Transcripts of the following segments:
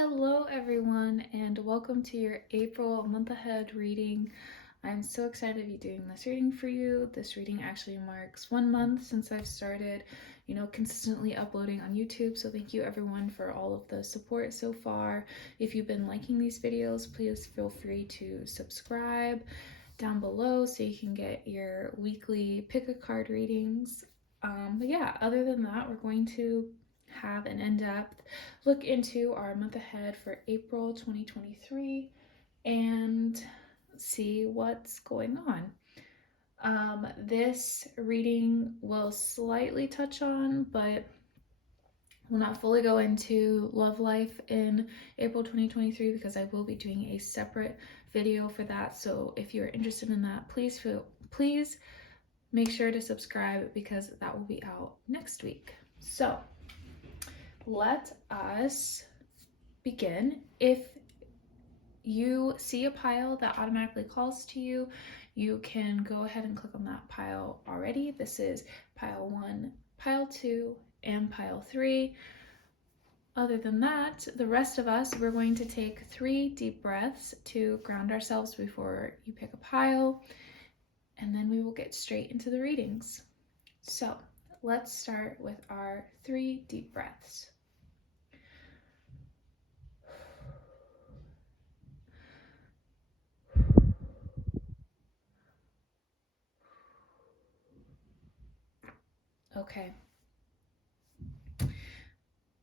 Hello everyone, and welcome to your April month ahead reading. I'm so excited to be doing this reading for you. This reading actually marks 1 month since I've started, consistently uploading on YouTube. So thank you everyone for all of the support so far. If you've been liking these videos, please feel free to subscribe down below so you can get your weekly pick a card readings. But yeah, other than that, we're going to have an in-depth look into our month ahead for April 2023 and see what's going on. This reading will slightly touch on, but will not fully go into love life in April 2023 because I will be doing a separate video for that. So if you're interested in that, please make sure to subscribe because that will be out next week. So let us begin. If you see a pile that automatically calls to you, you can go ahead and click on that pile already. This is pile 1, pile 2, and pile 3. Other than that, the rest of us, we're going to take 3 deep breaths to ground ourselves before you pick a pile, and then we will get straight into the readings. So let's start with our 3 deep breaths. Okay.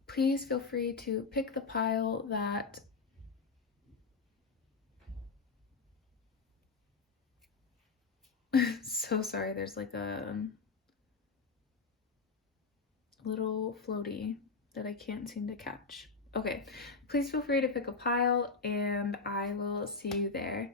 Please feel free to pick the pile that so sorry, there's like a little floaty that I can't seem to catch. Okay, please feel free to pick a pile and I will see you there.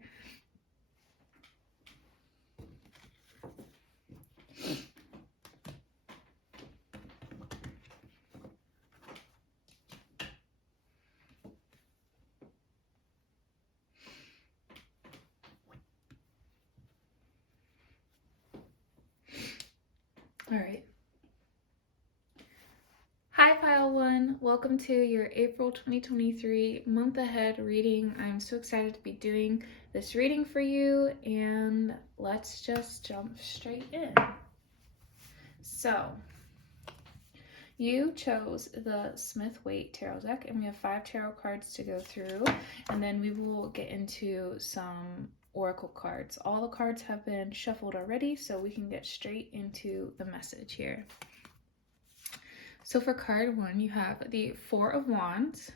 All right. Hi pile 1, welcome to your April 2023 month ahead reading. I'm so excited to be doing this reading for you, and let's just jump straight in. So you chose the Waite tarot deck, and we have 5 tarot cards to go through, and then we will get into some oracle cards. All the cards have been shuffled already, so we can get straight into the message here. So for card 1, you have the 4 of Wands,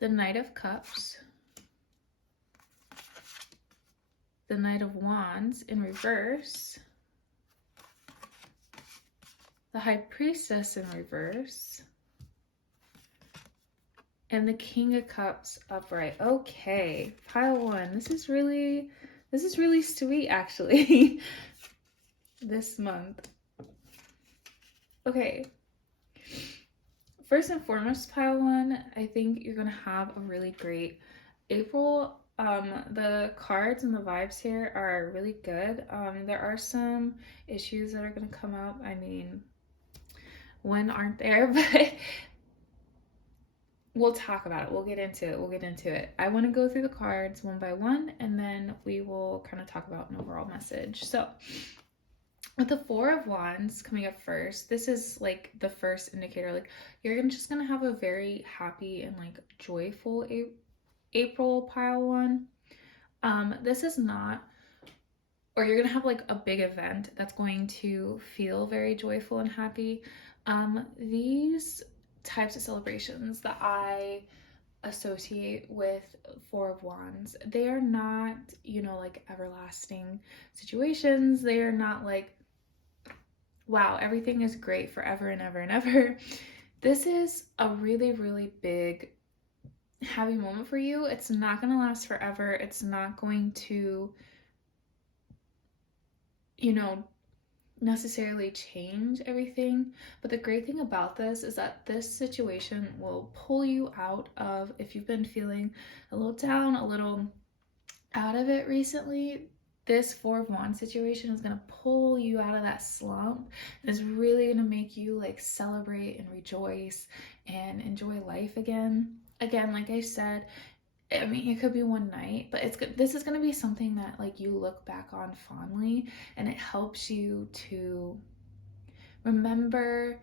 the Knight of Cups, the Knight of Wands in reverse, the High Priestess in reverse, and the King of Cups upright. Okay, pile 1. This is really sweet actually. This month. Okay. First and foremost, pile 1, I think you're gonna have a really great April. The cards and the vibes here are really good. There are some issues that are gonna come up. I mean, when aren't there? But we'll talk about it. We'll get into it. I want to go through the cards one by one, and then we will kind of talk about an overall message. So with the 4 of Wands coming up first, this is like the first indicator. Like you're just gonna have a very happy and like joyful April, pile 1. This is not, or you're gonna have like a big event that's going to feel very joyful and happy. These types of celebrations that I associate with 4 of Wands, they are not, like everlasting situations. They are not like, wow, everything is great forever and ever and ever. This is a really, really big, happy moment for you. It's not going to last forever. It's not going to, necessarily change everything. But the great thing about this is that this situation will pull you out of, if you've been feeling a little down, a little out of it recently, this Four of Wands situation is going to pull you out of that slump. It's really going to make you like celebrate and rejoice and enjoy life again. Again, like I said, I mean, it could be one night, but it's good. This is going to be something that like you look back on fondly, and it helps you to remember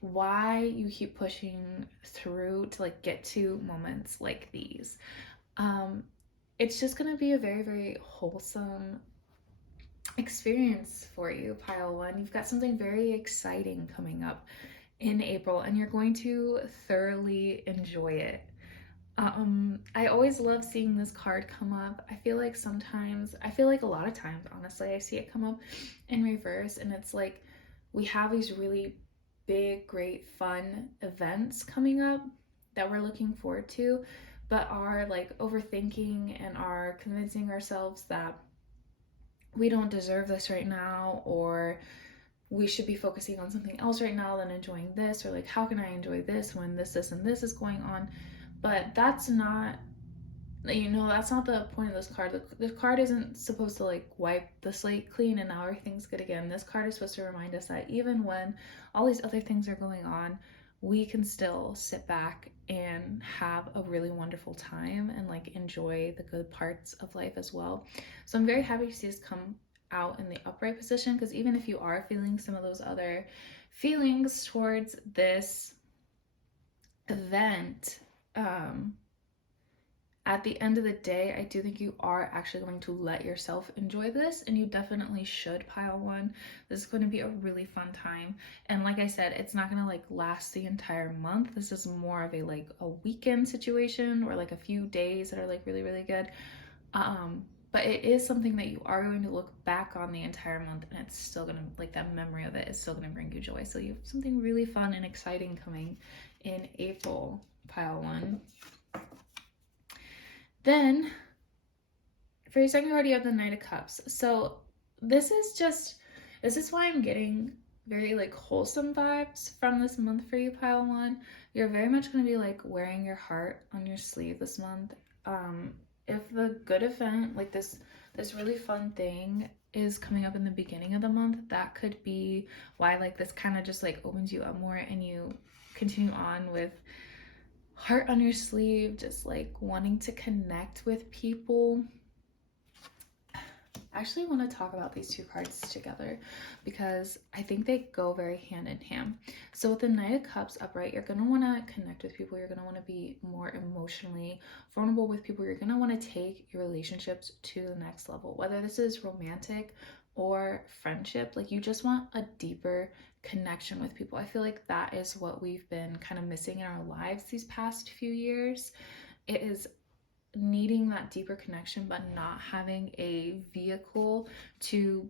why you keep pushing through to like get to moments like these. It's just going to be a very, very wholesome experience for you, pile one. You've got something very exciting coming up in April, and you're going to thoroughly enjoy it. I always love seeing this card come up. I feel like a lot of times, honestly, I see it come up in reverse, and it's like we have these really big, great, fun events coming up that we're looking forward to, but are like overthinking and are convincing ourselves that we don't deserve this right now, or we should be focusing on something else right now than enjoying this, or like, how can I enjoy this when this, and this is going on? But that's not, that's not the point of this card. The card isn't supposed to like wipe the slate clean and now everything's good again. This card is supposed to remind us that even when all these other things are going on, we can still sit back and have a really wonderful time and like enjoy the good parts of life as well. So I'm very happy to see this come out in the upright position, because even if you are feeling some of those other feelings towards this event, at the end of the day, I do think you are actually going to let yourself enjoy this, and you definitely should, pile one. This is going to be a really fun time, and like I said, it's not going to like last the entire month. This is more of a like a weekend situation, or like a few days that are like really, really good. But it is something that you are going to look back on the entire month, and it's still gonna, like, that memory of it is still gonna bring you joy. So you have something really fun and exciting coming in April, pile one. Then for your second card, you have the Knight of Cups. So this is why I'm getting very like wholesome vibes from this month for you, pile one. You're very much going to be like wearing your heart on your sleeve this month. If the good event, like this really fun thing is coming up in the beginning of the month, that could be why like this kind of just like opens you up more, and you continue on with heart on your sleeve, just like wanting to connect with people. I actually want to talk about these two cards together because I think they go very hand in hand. So with the Knight of Cups upright, you're going to want to connect with people. You're going to want to be more emotionally vulnerable with people. You're going to want to take your relationships to the next level, whether this is romantic or friendship. Like, you just want a deeper connection with people. I feel like that is what we've been kind of missing in our lives these past few years. It is needing that deeper connection, but not having a vehicle to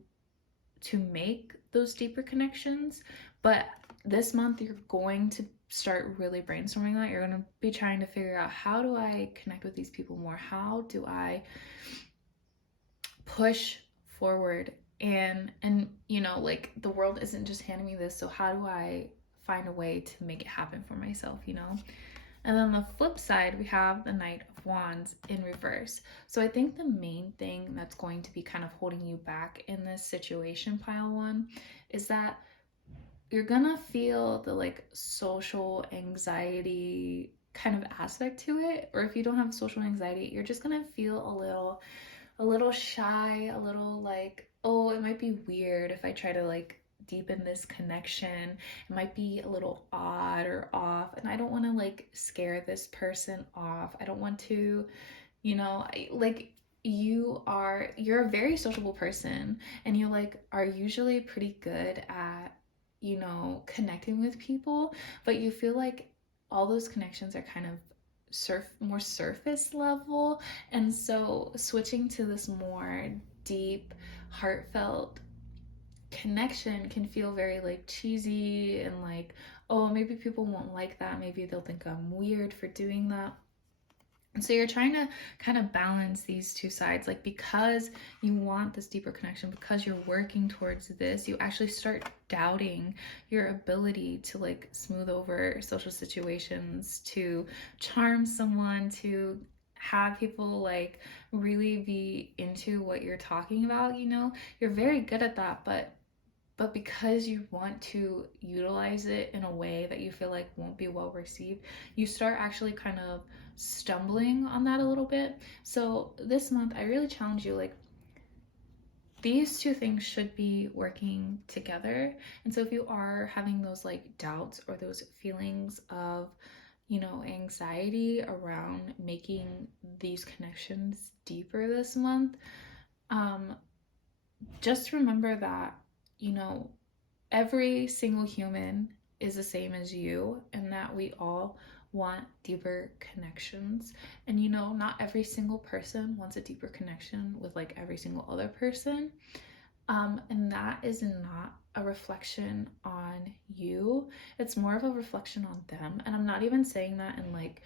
make those deeper connections. But this month you're going to start really brainstorming that. You're going to be trying to figure out, how do I connect with these people more? How do I push forward? And like, the world isn't just handing me this, so how do I find a way to make it happen for myself? And then on the flip side, we have the Knight of Wands in reverse. So I think the main thing that's going to be kind of holding you back in this situation, pile one, is that you're gonna feel the like social anxiety kind of aspect to it. Or if you don't have social anxiety, you're just gonna feel a little shy, a little like, oh, it might be weird if I try to like deepen this connection. It might be a little odd or off, and I don't want to like scare this person off. I don't want to, like, you're a very sociable person, and you like are usually pretty good at connecting with people, but you feel like all those connections are kind of more surface level. And so switching to this more deep, heartfelt connection can feel very like cheesy, and like, oh, maybe people won't like that, maybe they'll think I'm weird for doing that. And so you're trying to kind of balance these two sides, like, because you want this deeper connection, because you're working towards this, you actually start doubting your ability to like smooth over social situations, to charm someone, to have people like really be into what you're talking about, you know? You're very good at that, but because you want to utilize it in a way that you feel like won't be well received, you start actually kind of stumbling on that a little bit. So this month, I really challenge you, like, these two things should be working together. And so if you are having those like doubts or those feelings of, you know, anxiety around making these connections deeper this month, um, just remember that, you know, every single human is the same as you, and that we all want deeper connections. And you know, not every single person wants a deeper connection with like every single other person. And that is not a reflection on you. It's more of a reflection on them. And I'm not even saying that in like,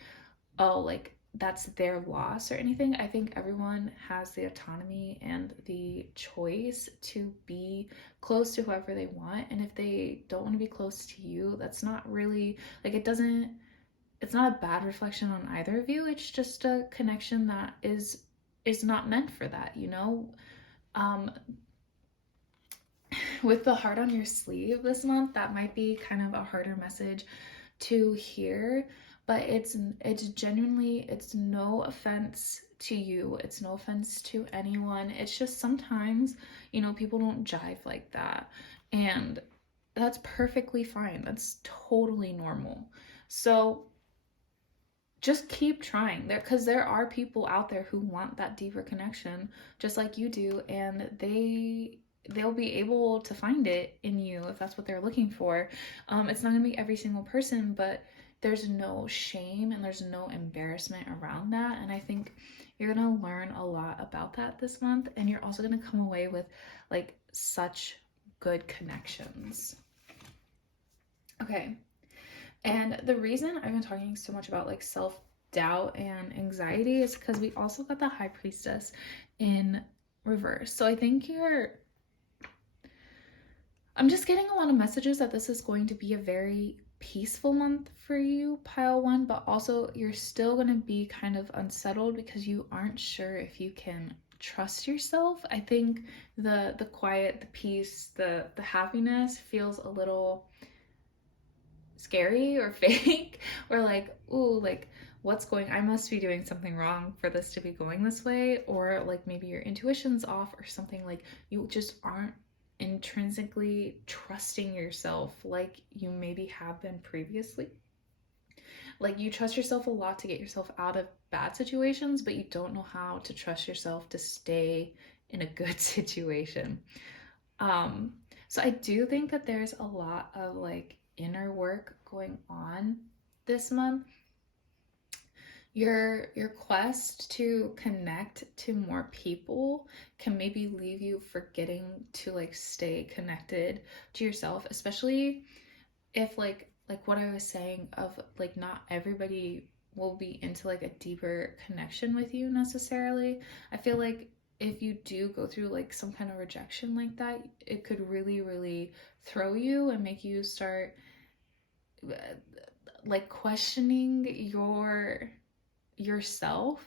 oh, like that's their loss or anything. I think everyone has the autonomy and the choice to be close to whoever they want. And if they don't want to be close to you, that's not really like it's not a bad reflection on either of you. It's just a connection that is not meant for that, you know? Um, with the heart on your sleeve this month, that might be kind of a harder message to hear, but it's genuinely, it's no offense to you, it's no offense to anyone. It's just sometimes, you know, people don't jive like that, and that's perfectly fine. That's totally normal. So just keep trying there, because there are people out there who want that deeper connection just like you do, and they'll be able to find it in you if that's what they're looking for. It's not gonna be every single person, but there's no shame and there's no embarrassment around that. And I think you're gonna learn a lot about that this month, and you're also gonna come away with like such good connections. Okay. And the reason I've been talking so much about like self-doubt and anxiety is because we also got the High Priestess in reverse. So I think I'm just getting a lot of messages that this is going to be a very peaceful month for you, pile one, but also you're still going to be kind of unsettled because you aren't sure if you can trust yourself. I think the quiet, the peace, the happiness feels a little scary or fake, or like, ooh, like what's going, I must be doing something wrong for this to be going this way, or like maybe your intuition's off or something, like you just aren't intrinsically trusting yourself like you maybe have been previously. Like you trust yourself a lot to get yourself out of bad situations, but you don't know how to trust yourself to stay in a good situation. So I do think that there's a lot of like inner work going on this month. Your quest to connect to more people can maybe leave you forgetting to like stay connected to yourself, especially if like what I was saying of like not everybody will be into like a deeper connection with you necessarily. I feel like if you do go through like some kind of rejection like that, it could really, really throw you and make you start like questioning yourself.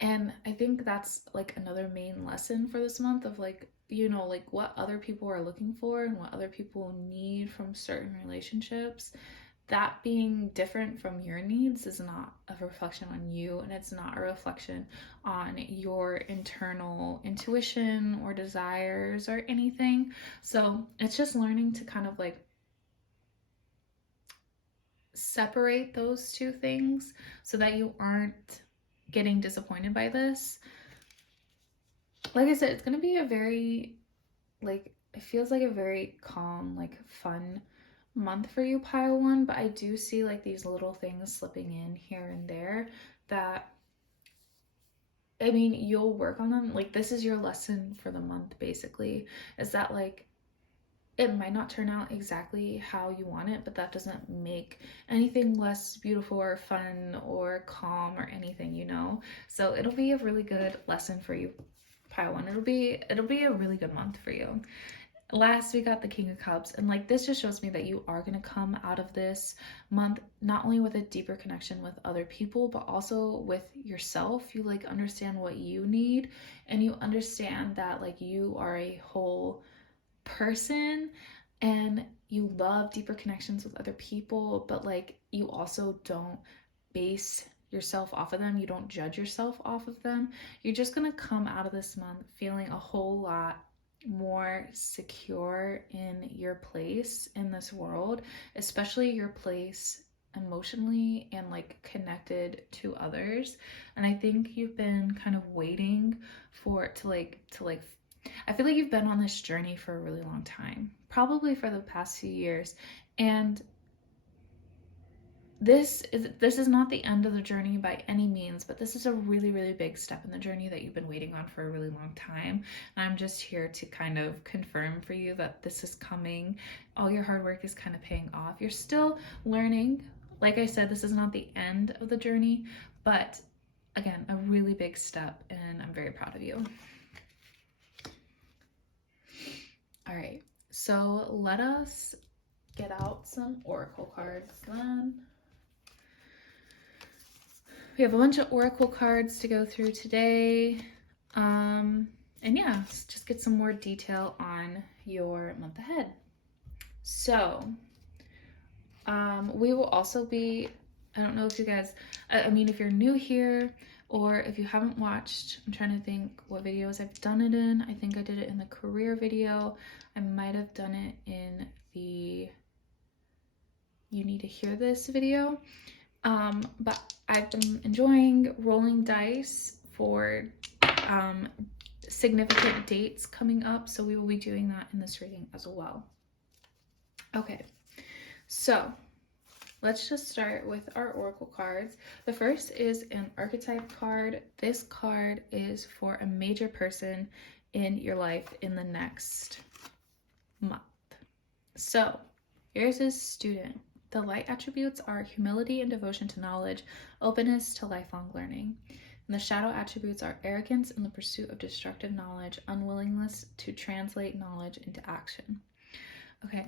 And I think that's like another main lesson for this month of like, you know, like what other people are looking for and what other people need from certain relationships. That being different from your needs is not a reflection on you, and it's not a reflection on your internal intuition or desires or anything. So it's just learning to kind of like separate those two things so that you aren't getting disappointed by this. Like I said, it's gonna be a very, like, it feels like a very calm, like fun month for you, pile one, but I do see like these little things slipping in here and there that, I mean, you'll work on them. Like this is your lesson for the month basically, is that like it might not turn out exactly how you want it, but that doesn't make anything less beautiful or fun or calm or anything, you know? So it'll be a really good lesson for you, pile one. It'll be a really good month for you. last we got the King of Cups, and like this just shows me that you are going to come out of this month not only with a deeper connection with other people, but also with yourself. You like understand what you need, and you understand that like you are a whole person, and you love deeper connections with other people, but like you also don't base yourself off of them. You don't judge yourself off of them. You're just going to come out of this month feeling a whole lot more secure in your place in this world, especially your place emotionally and like connected to others. And I think you've been kind of waiting for it to like I feel like you've been on this journey for a really long time, probably for the past few years. And this is not the end of the journey by any means, but this is a really, really big step in the journey that you've been waiting on for a really long time. And I'm just here to kind of confirm for you that this is coming. All your hard work is kind of paying off. You're still learning. Like I said, this is not the end of the journey, but again, a really big step, and I'm very proud of you. All right, so let us get out some oracle cards then. We have a bunch of oracle cards to go through today. And yeah, let's just get some more detail on your month ahead. So, we will also be, I don't know if you guys, I mean, if you're new here or if you haven't watched, I'm trying to think what videos I've done it in. I think I did it in the career video. I might have done it in the You Need to Hear This video. But I've been enjoying rolling dice for significant dates coming up, so we will be doing that in this reading as well. Okay, so let's just start with our oracle cards. The first is an archetype card. This card is for a major person in your life in the next month. So here's his student. The light attributes are humility and devotion to knowledge, openness to lifelong learning. And the shadow attributes are arrogance in the pursuit of destructive knowledge, unwillingness to translate knowledge into action. Okay,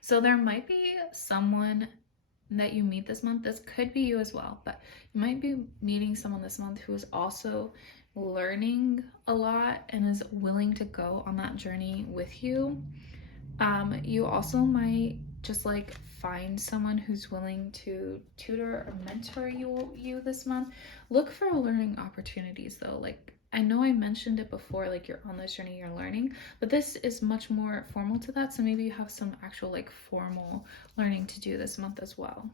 so there might be someone that you meet this month. This could be you as well, but you might be meeting someone this month who is also learning a lot and is willing to go on that journey with you. You also might just like find someone who's willing to tutor or mentor you this month. Look for learning opportunities though. Like I know I mentioned it before, like you're on this journey, you're learning, but this is much more formal to that. So maybe you have some actual like formal learning to do this month as well.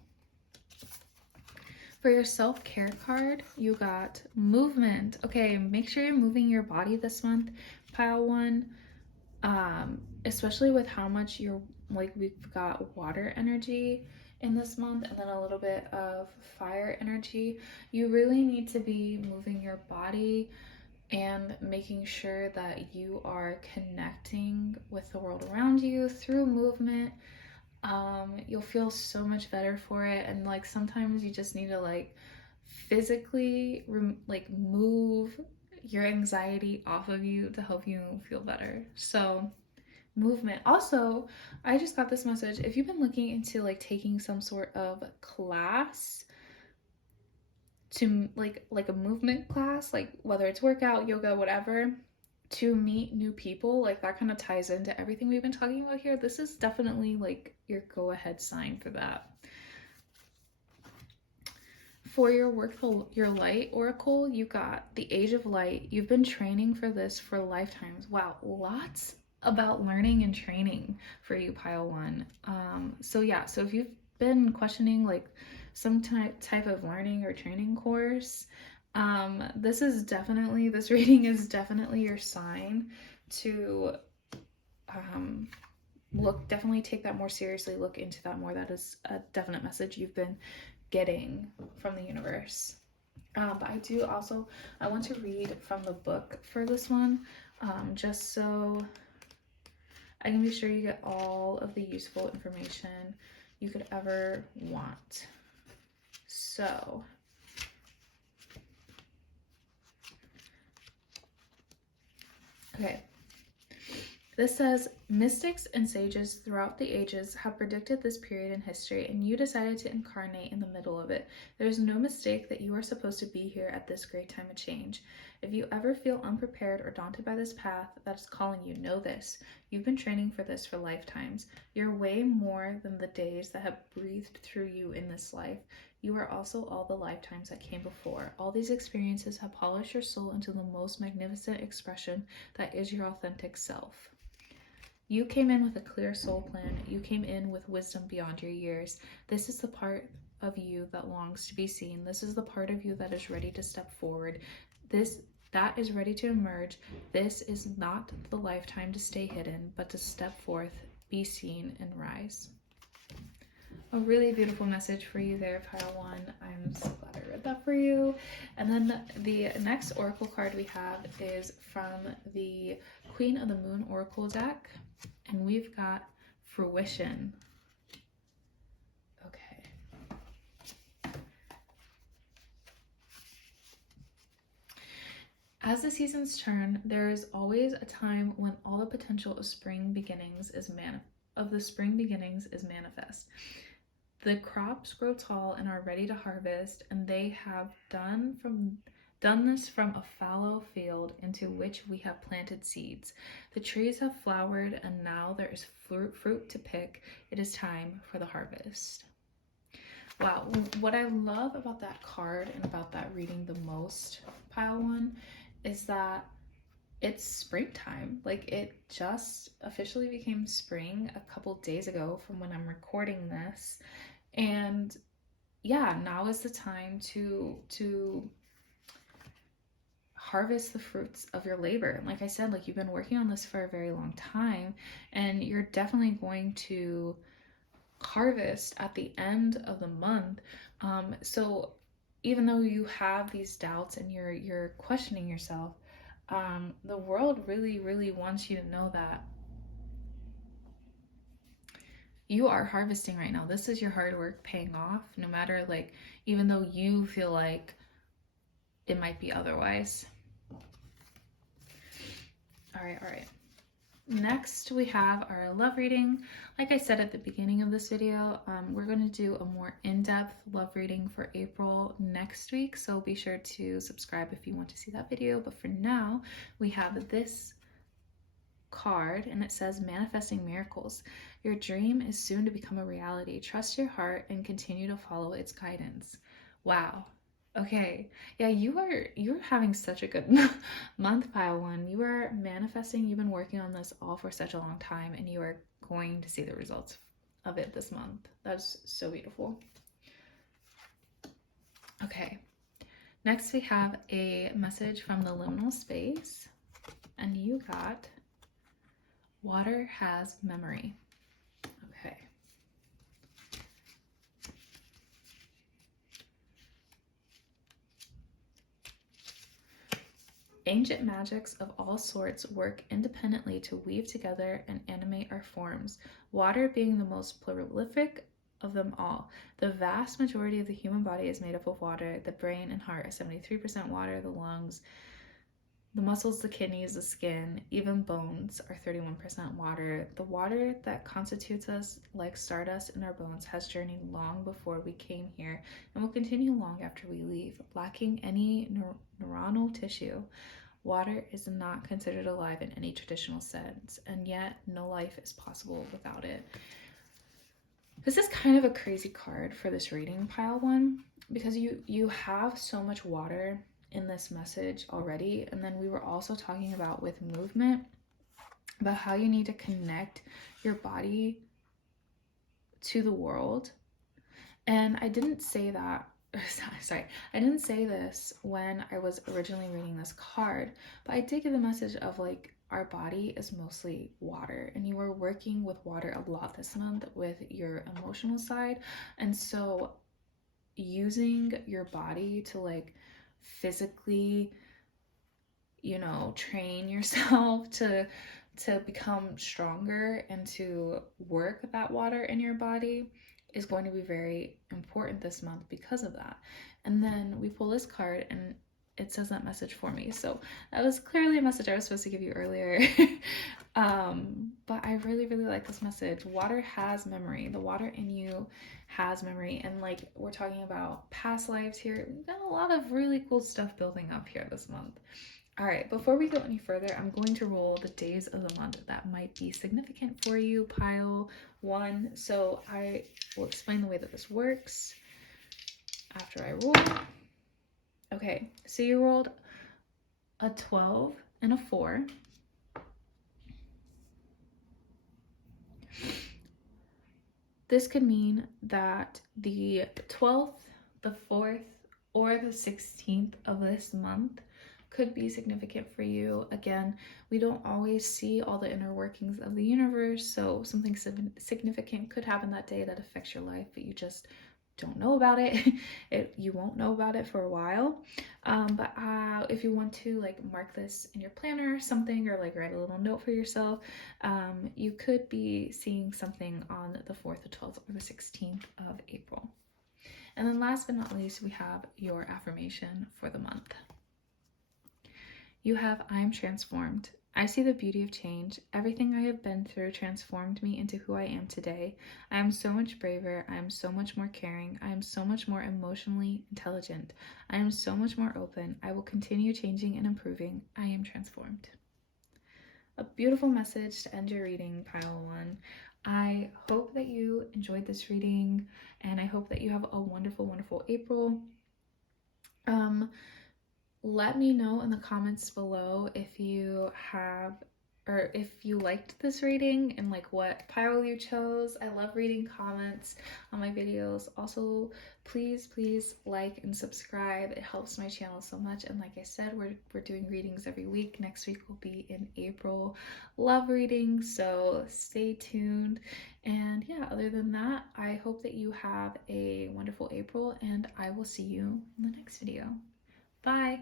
For your self-care card, you got movement. Okay, make sure you're moving your body this month, pile one. Especially with how much you're like, we've got water energy in this month and then a little bit of fire energy. You really need to be moving your body and making sure that you are connecting with the world around you through movement. You'll feel so much better for it, and like sometimes you just need to like physically like move your anxiety off of you to help you feel better. So movement. Also, I just got this message. If you've been looking into like taking some sort of class to like a movement class, like whether it's workout, yoga, whatever, to meet new people, like that kind of ties into everything we've been talking about here. This is definitely like your go ahead sign for that. For your work your light oracle, you got the Age of Light. You've been training for this for lifetimes. Wow, lots about learning and training for you, pile one. So yeah, so if you've been questioning like some type of learning or training course, this reading is definitely your sign to definitely take that more seriously, look into that more. That is a definite message you've been getting from the universe. But I want to read from the book for this one, just so I can be sure you get all of the useful information you could ever want. So, okay. This says, mystics and sages throughout the ages have predicted this period in history, and you decided to incarnate in the middle of it. There is no mistake that you are supposed to be here at this great time of change. If you ever feel unprepared or daunted by this path that is calling you, know this. You've been training for this for lifetimes. You're way more than the days that have breathed through you in this life. You are also all the lifetimes that came before. All these experiences have polished your soul into the most magnificent expression that is your authentic self. You came in with a clear soul plan. You came in with wisdom beyond your years. This is the part of you that longs to be seen. This is the part of you that is ready to step forward. That is ready to emerge. This is not the lifetime to stay hidden, but to step forth, be seen, and rise. A really beautiful message for you there, pile one. I'm so glad I read that for you. And then the next oracle card we have is from the Queen of the Moon Oracle deck. And we've got fruition. Okay. As the seasons turn, there is always a time when all the potential of spring beginnings is manifest. The crops grow tall and are ready to harvest, and they have done this from a fallow field into which we have planted seeds. The trees have flowered, and now there is fruit to pick. It is time for the harvest. Wow, what I love about that card and about that reading the most, pile one, is that it's springtime. Like, it just officially became spring a couple days ago from when I'm recording this. And yeah, now is the time to harvest the fruits of your labor. Like I said, like, you've been working on this for a very long time, and you're definitely going to harvest at the end of the month. So even though you have these doubts and you're questioning yourself, the world really wants you to know that you are harvesting right now. This is your hard work paying off, no matter, like, even though you feel like it might be otherwise. All right. Next, we have our love reading. Like I said at the beginning of this video, we're going to do a more in-depth love reading for April next week, so be sure to subscribe if you want to see that video. But for now, we have this card, and it says, manifesting miracles. Your dream is soon to become a reality. Trust your heart and continue to follow its guidance. Wow. Okay, yeah, you're having such a good month, pile one. You are manifesting. You've been working on this all for such a long time, and you are going to see the results of it this month. That's so beautiful. Okay, next we have a message from the liminal space, and you got water has memory. Okay. Ancient magics of all sorts work independently to weave together and animate our forms, water being the most prolific of them all. The vast majority of the human body is made up of water. The brain and heart are 73% water, the lungs, the muscles, the kidneys, the skin, even bones are 31% water. The water that constitutes us, like stardust in our bones, has journeyed long before we came here and will continue long after we leave, lacking any neuronal tissue. Water is not considered alive in any traditional sense, and yet no life is possible without it. This is kind of a crazy card for this reading, pile one, because you have so much water in this message already. And then we were also talking about with movement, about how you need to connect your body to the world. And I didn't say that, sorry, I didn't say this when I was originally reading this card, but I did get the message of, like, our body is mostly water, and you are working with water a lot this month with your emotional side. And so using your body to, like, physically, you know, train yourself to become stronger and to work that water in your body is going to be very important this month because of that. And then we pull this card, and it says that message for me. So that was clearly a message I was supposed to give you earlier. But I really, really like this message. Water has memory. The water in you has memory. And like we're talking about past lives here, we've got a lot of really cool stuff building up here this month. All right, before we go any further, I'm going to roll the days of the month that might be significant for you, pile 1. So I will explain the way that this works after I roll. Okay, so you rolled a 12 and a 4. This could mean that the 12th, the 4th, or the 16th of this month could be significant for you. Again, we don't always see all the inner workings of the universe, so something significant could happen that day that affects your life, but you just don't know about it. You won't know about it for a while. But if you want to like mark this in your planner or something, or like write a little note for yourself, you could be seeing something on the 4th, the 12th, or the 16th of April. And then last but not least, we have your affirmation for the month. You have, I am transformed. I see the beauty of change. Everything I have been through transformed me into who I am today. I am so much braver. I am so much more caring. I am so much more emotionally intelligent. I am so much more open. I will continue changing and improving. I am transformed. A beautiful message to end your reading, pile 1. I hope that you enjoyed this reading, and I hope that you have a wonderful, wonderful April. Let me know in the comments below if you have, or if you liked this reading and like what pile you chose. I love reading comments on my videos. Also, please like and subscribe. It helps my channel so much. And like I said, we're doing readings every week. Next week will be in April. Love reading, so stay tuned. And yeah, other than that, I hope that you have a wonderful April, and I will see you in the next video. Bye.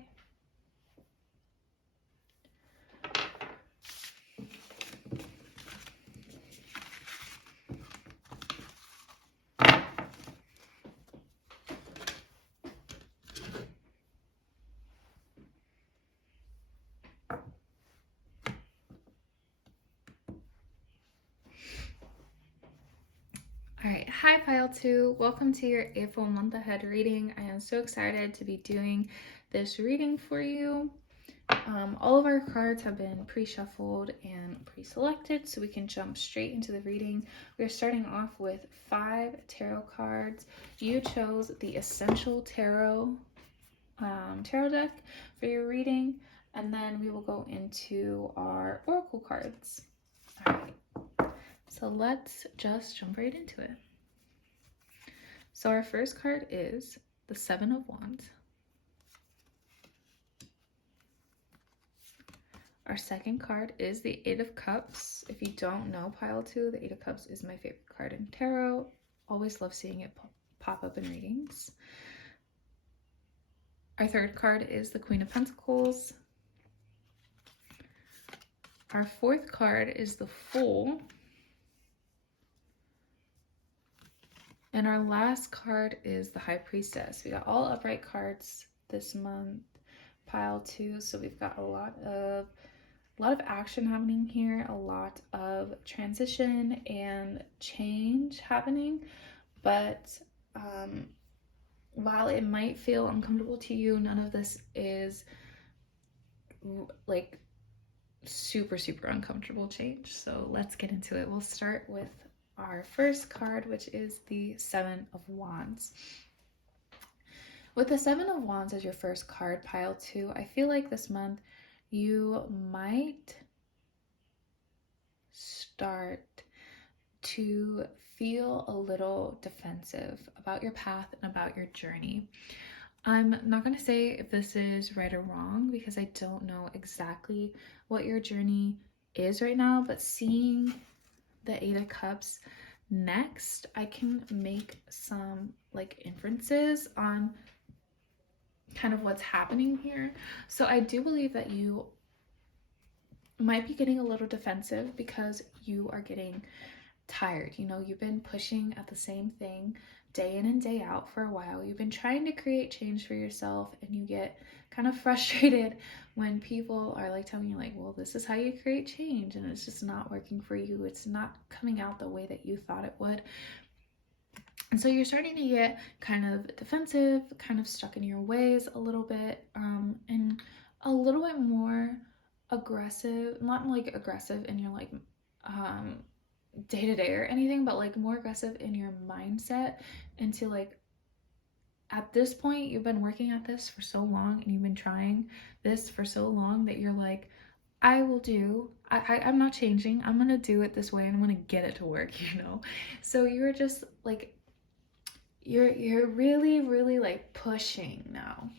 All right, hi pile 2. Welcome to your April month ahead reading. I am so excited to be doing this reading for you. All of our cards have been pre-shuffled and pre-selected, so we can jump straight into the reading. We're starting off with 5 tarot cards. You chose the Essential Tarot deck for your reading, and then we will go into our Oracle cards. All right, so let's just jump right into it. So our first card is the 7 of Wands. Our second card is the 8 of Cups. If you don't know pile 2, the 8 of Cups is my favorite card in tarot. Always love seeing it pop up in readings. Our third card is the Queen of Pentacles. Our fourth card is the Fool. And our last card is the High Priestess. We got all upright cards this month, pile 2. So we've got a lot of action happening here, a lot of transition and change happening. But while it might feel uncomfortable to you, none of this is like super uncomfortable change. So let's get into it. We'll start with our first card, which is the 7 of Wands. With the 7 of Wands as your first card, pile 2, I feel like this month you might start to feel a little defensive about your path and about your journey. I'm not going to say if this is right or wrong because I don't know exactly what your journey is right now, but seeing the 8 of Cups next, I can make some like inferences on kind of what's happening here. So I do believe that you might be getting a little defensive because you are getting tired. You know, you've been pushing at the same thing day in and day out for a while. You've been trying to create change for yourself, and you get kind of frustrated when people are like telling you like, well, this is how you create change, and it's just not working for you. It's not coming out the way that you thought it would. And so you're starting to get kind of defensive, kind of stuck in your ways a little bit, and a little bit more aggressive, not like aggressive in your like day to day or anything, but like more aggressive in your mindset into like, at this point, you've been working at this for so long and you've been trying this for so long that you're like, I'm not changing. I'm gonna do it this way and I'm gonna get it to work, you know? So you're just like, you're really, really like pushing now.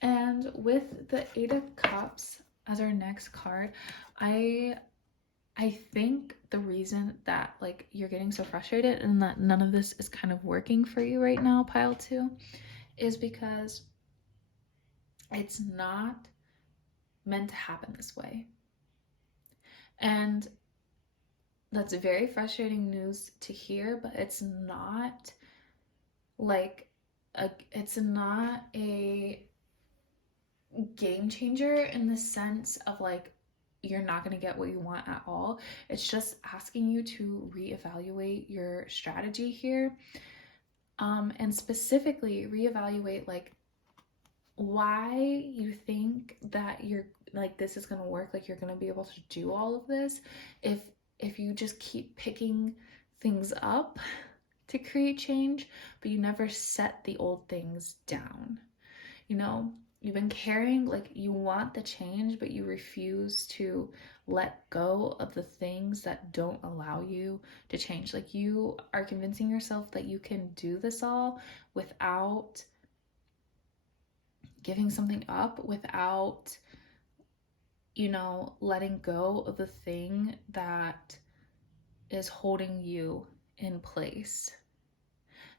And with the Eight of Cups as our next card, I think the reason that like you're getting so frustrated and that none of this is kind of working for you right now, pile 2, is because it's not meant to happen this way. And that's very frustrating news to hear, but it's not like it's not a game changer in the sense of like you're not going to get what you want at all. It's just asking you to reevaluate your strategy here, and specifically reevaluate like why you think that you're like this is going to work, like you're going to be able to do all of this if you just keep picking things up to create change, but you never set the old things down. You know, you've been carrying, like you want the change, but you refuse to let go of the things that don't allow you to change. Like you are convincing yourself that you can do this all without giving something up, without, you know, letting go of the thing that is holding you in place.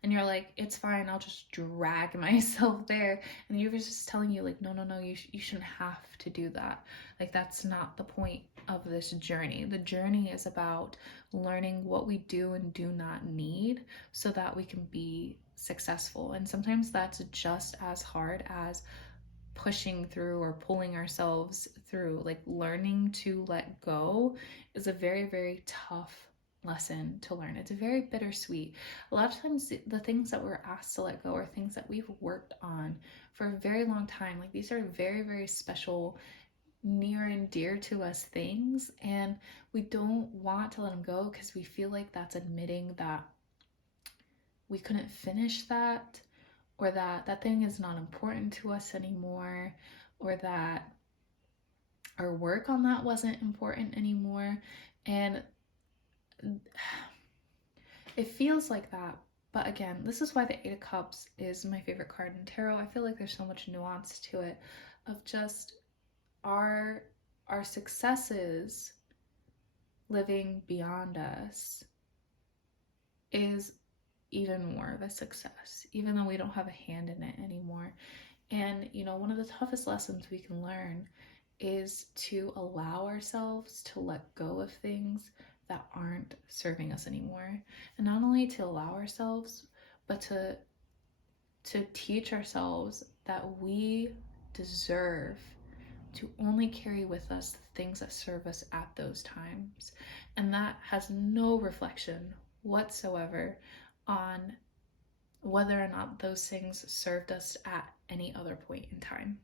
And you're like, it's fine, I'll just drag myself there. And the universe is telling you like, no, you shouldn't have to do that. Like that's not the point of this journey. The journey is about learning what we do and do not need so that we can be successful. And sometimes that's just as hard as pushing through or pulling ourselves through. Like learning to let go is a very, very tough lesson to learn. It's very bittersweet. A lot of times the things that we're asked to let go are things that we've worked on for a very long time. Like these are very, very special, near and dear to us things, and we don't want to let them go because we feel like that's admitting that we couldn't finish that, or that that thing is not important to us anymore, or that our work on that wasn't important anymore. And it feels like that. But again, this is why the Eight of Cups is my favorite card in tarot. I feel like there's so much nuance to it of just our successes living beyond us is even more of a success, even though we don't have a hand in it anymore. And you know, one of the toughest lessons we can learn is to allow ourselves to let go of things that aren't serving us anymore. And not only to allow ourselves, but to teach ourselves that we deserve to only carry with us the things that serve us at those times. And that has no reflection whatsoever on whether or not those things served us at any other point in time.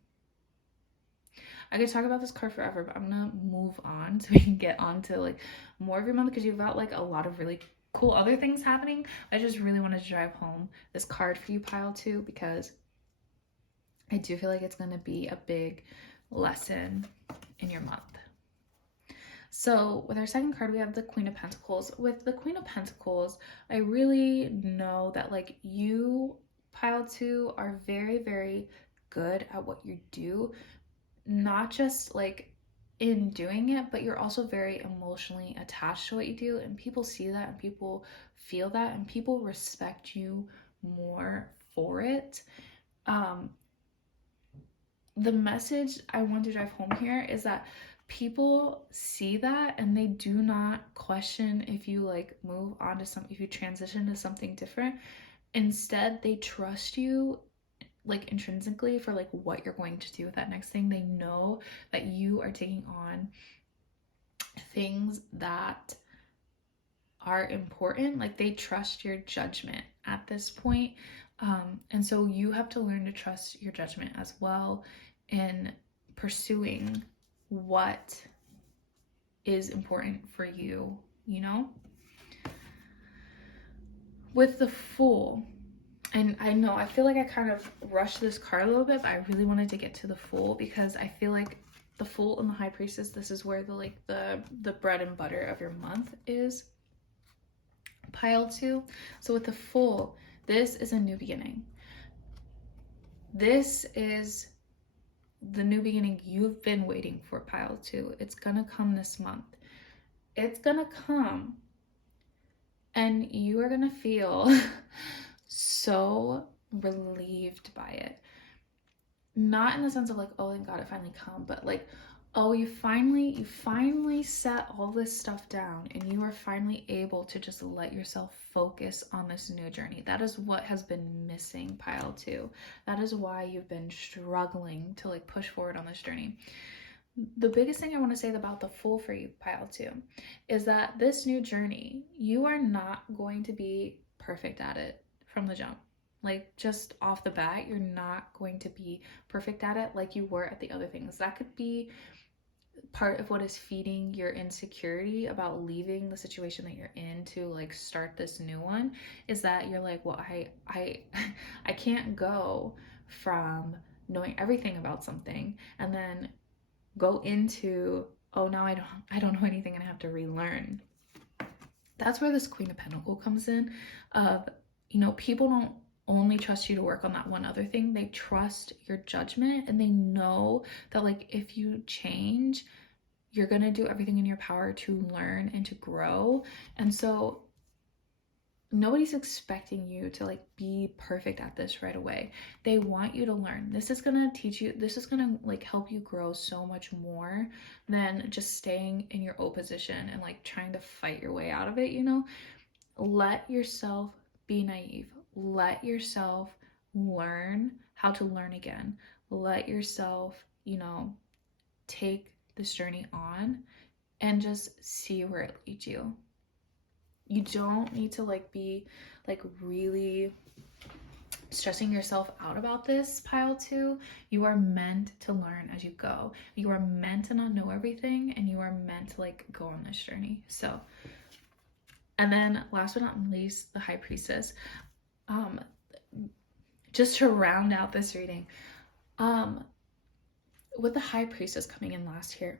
I could talk about this card forever, but I'm gonna move on so we can get on to like more of your month, because you've got like a lot of really cool other things happening. I just really wanted to drive home this card for you, pile 2, because I do feel like it's gonna be a big lesson in your month. So with our second card, we have the Queen of Pentacles. With the Queen of Pentacles, I really know that like you, pile 2, are very, very good at what you do. Not just like in doing it, but you're also very emotionally attached to what you do, and people see that and people feel that and people respect you more for it. The message I want to drive home here is that people see that and they do not question if you like move on to something, if you transition to something different. Instead, they trust you like intrinsically for like what you're going to do with that next thing. They know that you are taking on things that are important. Like they trust your judgment at this point. And so you have to learn to trust your judgment as well in pursuing what is important for you, you know? With the Fool, and I know, I feel like I kind of rushed this card a little bit, but I really wanted to get to the Fool because I feel like the Fool and the High Priestess, this is where the like the bread and butter of your month is. Pile 2. So with the Fool, this is a new beginning. This is the new beginning you've been waiting for, Pile 2. It's gonna come this month. It's gonna come and you are gonna feel so relieved by it. Not in the sense of like, oh thank God it finally come, but like, oh, you finally set all this stuff down and you are finally able to just let yourself focus on this new journey. That is what has been missing, Pile 2. That is why you've been struggling to like push forward on this journey. The biggest thing I want to say about the Fool for you, Pile 2, is that this new journey, you are not going to be perfect at it from the jump. Like just off the bat, you're not going to be perfect at it like you were at the other things. That could be part of what is feeding your insecurity about leaving the situation that you're in to like start this new one, is that you're like, well, I can't go from knowing everything about something and then go into, oh, now I don't know anything and I have to relearn. That's where this Queen of Pentacles comes in. You know, people don't only trust you to work on that one other thing. They trust your judgment and they know that like if you change, you're gonna do everything in your power to learn and to grow. And so nobody's expecting you to like be perfect at this right away. They want you to learn. This is gonna teach you, this is gonna like help you grow so much more than just staying in your old position and like trying to fight your way out of it, you know? Let yourself be naive. Let yourself learn how to learn again. Let yourself, you know, take this journey on and just see where it leads you. You don't need to like be like really stressing yourself out about this, Pile 2. You are meant to learn as you go. You are meant to not know everything and you are meant to like go on this journey. So, and then last but not least, the High Priestess. Just to round out this reading, with the High Priestess coming in last here,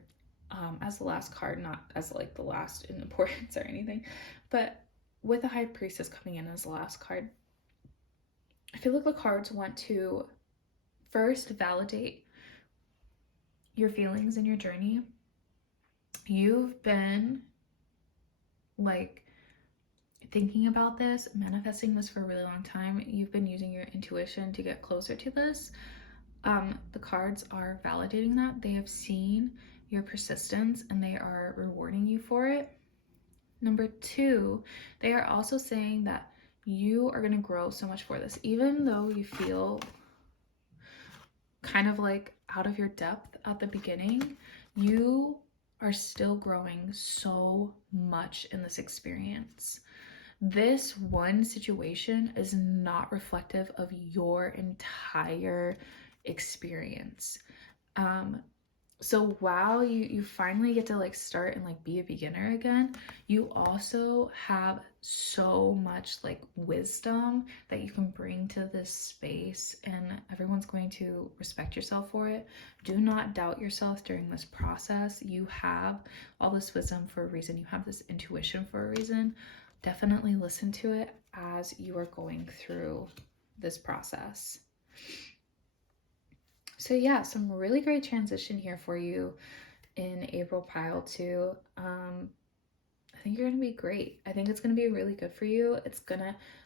as the last card, not as like the last in importance or anything, but with the High Priestess coming in as the last card, I feel like the cards want to first validate your feelings and your journey. You've been like thinking about this, manifesting this for a really long time. You've been using your intuition to get closer to this. The cards are validating that. They have seen your persistence and they are rewarding you for it. Number 2, they are also saying that you are going to grow so much for this. Even though you feel kind of like out of your depth at the beginning, you are still growing so much in this experience. This one situation is not reflective of your entire experience. So while you finally get to like start and like be a beginner again, you also have so much like wisdom that you can bring to this space and everyone's going to respect yourself for it. Do not doubt yourself during this process. You have all this wisdom for a reason. You have this intuition for a reason. Definitely listen to it as you are going through this process. So yeah, some really great transition here for you in April, Pile 2. I think you're gonna be great. I think it's gonna be really good for you.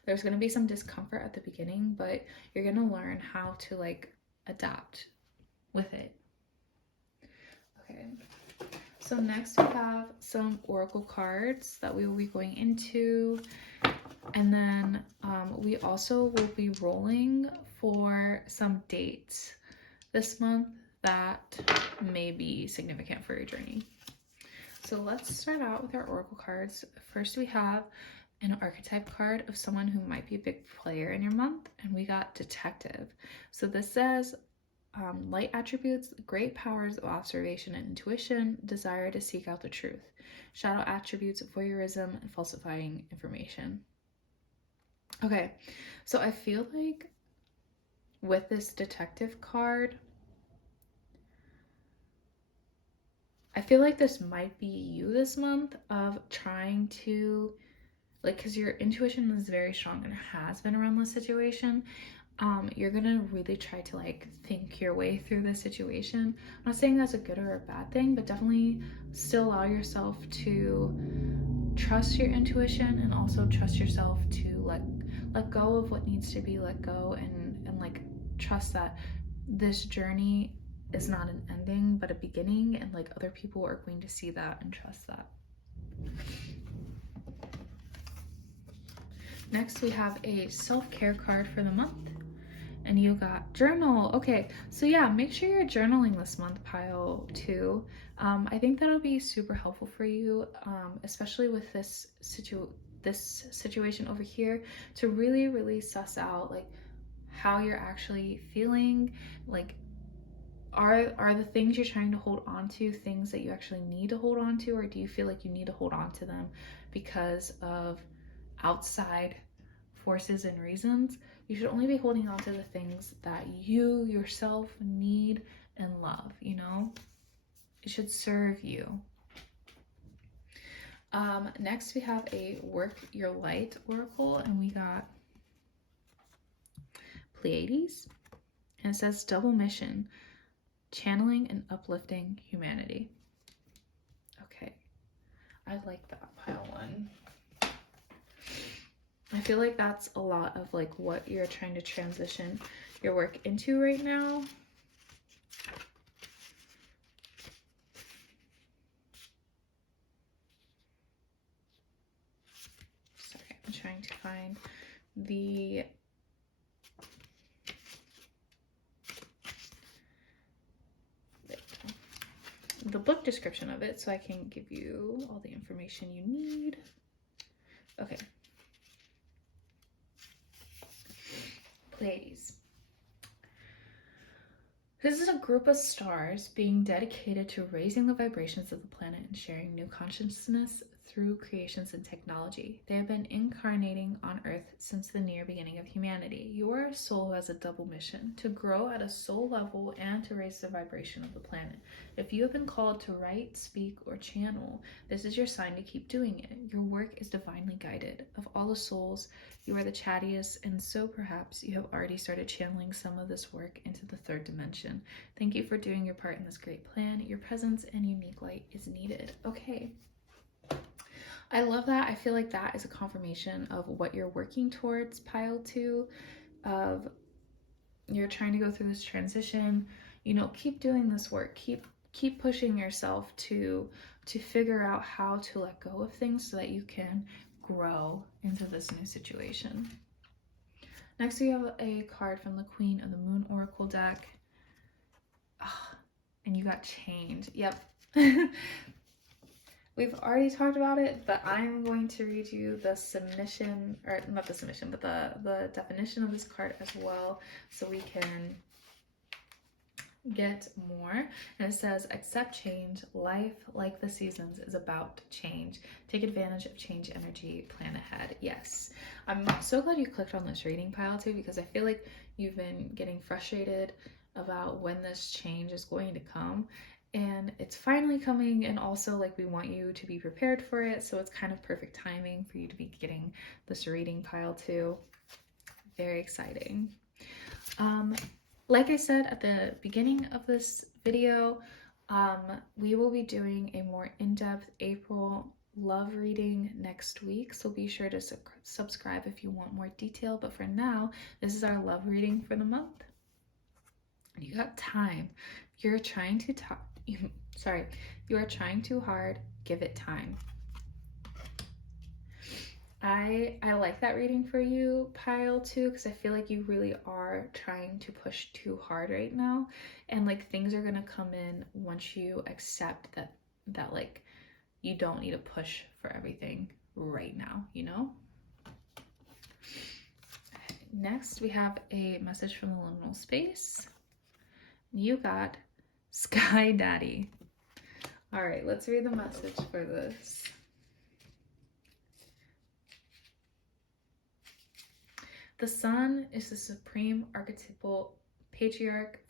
There's gonna be some discomfort at the beginning, but you're gonna learn how to like adapt with it. Okay. So next we have some oracle cards that we will be going into, and then we also will be rolling for some dates this month that may be significant for your journey. So let's start out with our oracle cards. First we have an archetype card of someone who might be a big player in your month, and we got detective. So this says light attributes, great powers of observation and intuition, desire to seek out the truth. Shadow attributes, voyeurism and falsifying information. Okay, so I feel like with this detective card, I feel like this might be you this month, of trying to, like, because your intuition is very strong and has been around this situation. You're gonna really try to like think your way through the situation. I'm not saying that's a good or a bad thing, but definitely still allow yourself to trust your intuition, and also trust yourself to let go of what needs to be let go, and like trust that this journey is not an ending but a beginning, and like other people are going to see that and trust that. Next we have a self-care card for the month, and you got journal. Okay, so yeah, make sure you're journaling this month, pile 2. I think that'll be super helpful for you, especially with this situation over here, to really suss out like how you're actually feeling. Like, are the things you're trying to hold on to things that you actually need to hold on to, or do you feel like you need to hold on to them because of outside forces and reasons? You should only be holding on to the things that you yourself need and love, you know? It should serve you. Next we have a work your light oracle, and we got Pleiades, and it says double mission, channeling and uplifting humanity. Okay, I like that, pile 1. I feel like that's a lot of like what you're trying to transition your work into right now. Sorry, I'm trying to find the book description of it so I can give you all the information you need. Okay. Pleiades. This is a group of stars being dedicated to raising the vibrations of the planet and sharing new consciousness through creations and technology. They have been incarnating on Earth since the near beginning of humanity. You are a soul who has a double mission: to grow at a soul level and to raise the vibration of the planet. If you have been called to write, speak, or channel, this is your sign to keep doing it. Your work is divinely guided. Of all the souls, you are the chattiest, and so perhaps you have already started channeling some of this work into the third dimension. Thank you for doing your part in this great plan. Your presence and unique light is needed. Okay. I love that. I feel like that is a confirmation of what you're working towards, pile 2, of you're trying to go through this transition. You know, keep doing this work. Keep pushing yourself to figure out how to let go of things so that you can grow into this new situation. Next, we have a card from the Queen of the Moon Oracle deck. And you got change. Yep. We've already talked about it, but I'm going to read you the submission, or not the submission, but the definition of this card as well, so we can get more. And it says, accept change. Life, like the seasons, is about change. Take advantage of change energy. Plan ahead. Yes. I'm so glad you clicked on this reading, pile 2, because I feel like you've been getting frustrated about when this change is going to come. And it's finally coming, and also like we want you to be prepared for it, so it's kind of perfect timing for you to be getting this reading, pile 2. Very exciting. Like I said at the beginning of this video, we will be doing a more in-depth April love reading next week, so be sure to subscribe if you want more detail. But for now, this is our love reading for the month. You got time. You're trying to You are trying too hard. Give it time. I like that reading for you, pile 2, because I feel like you really are trying to push too hard right now, and like things are gonna come in once you accept that like you don't need to push for everything right now, you know? Next, we have a message from the liminal space. You got Sky Daddy. All right, let's read the message for this. The sun is the supreme archetypal patriarch,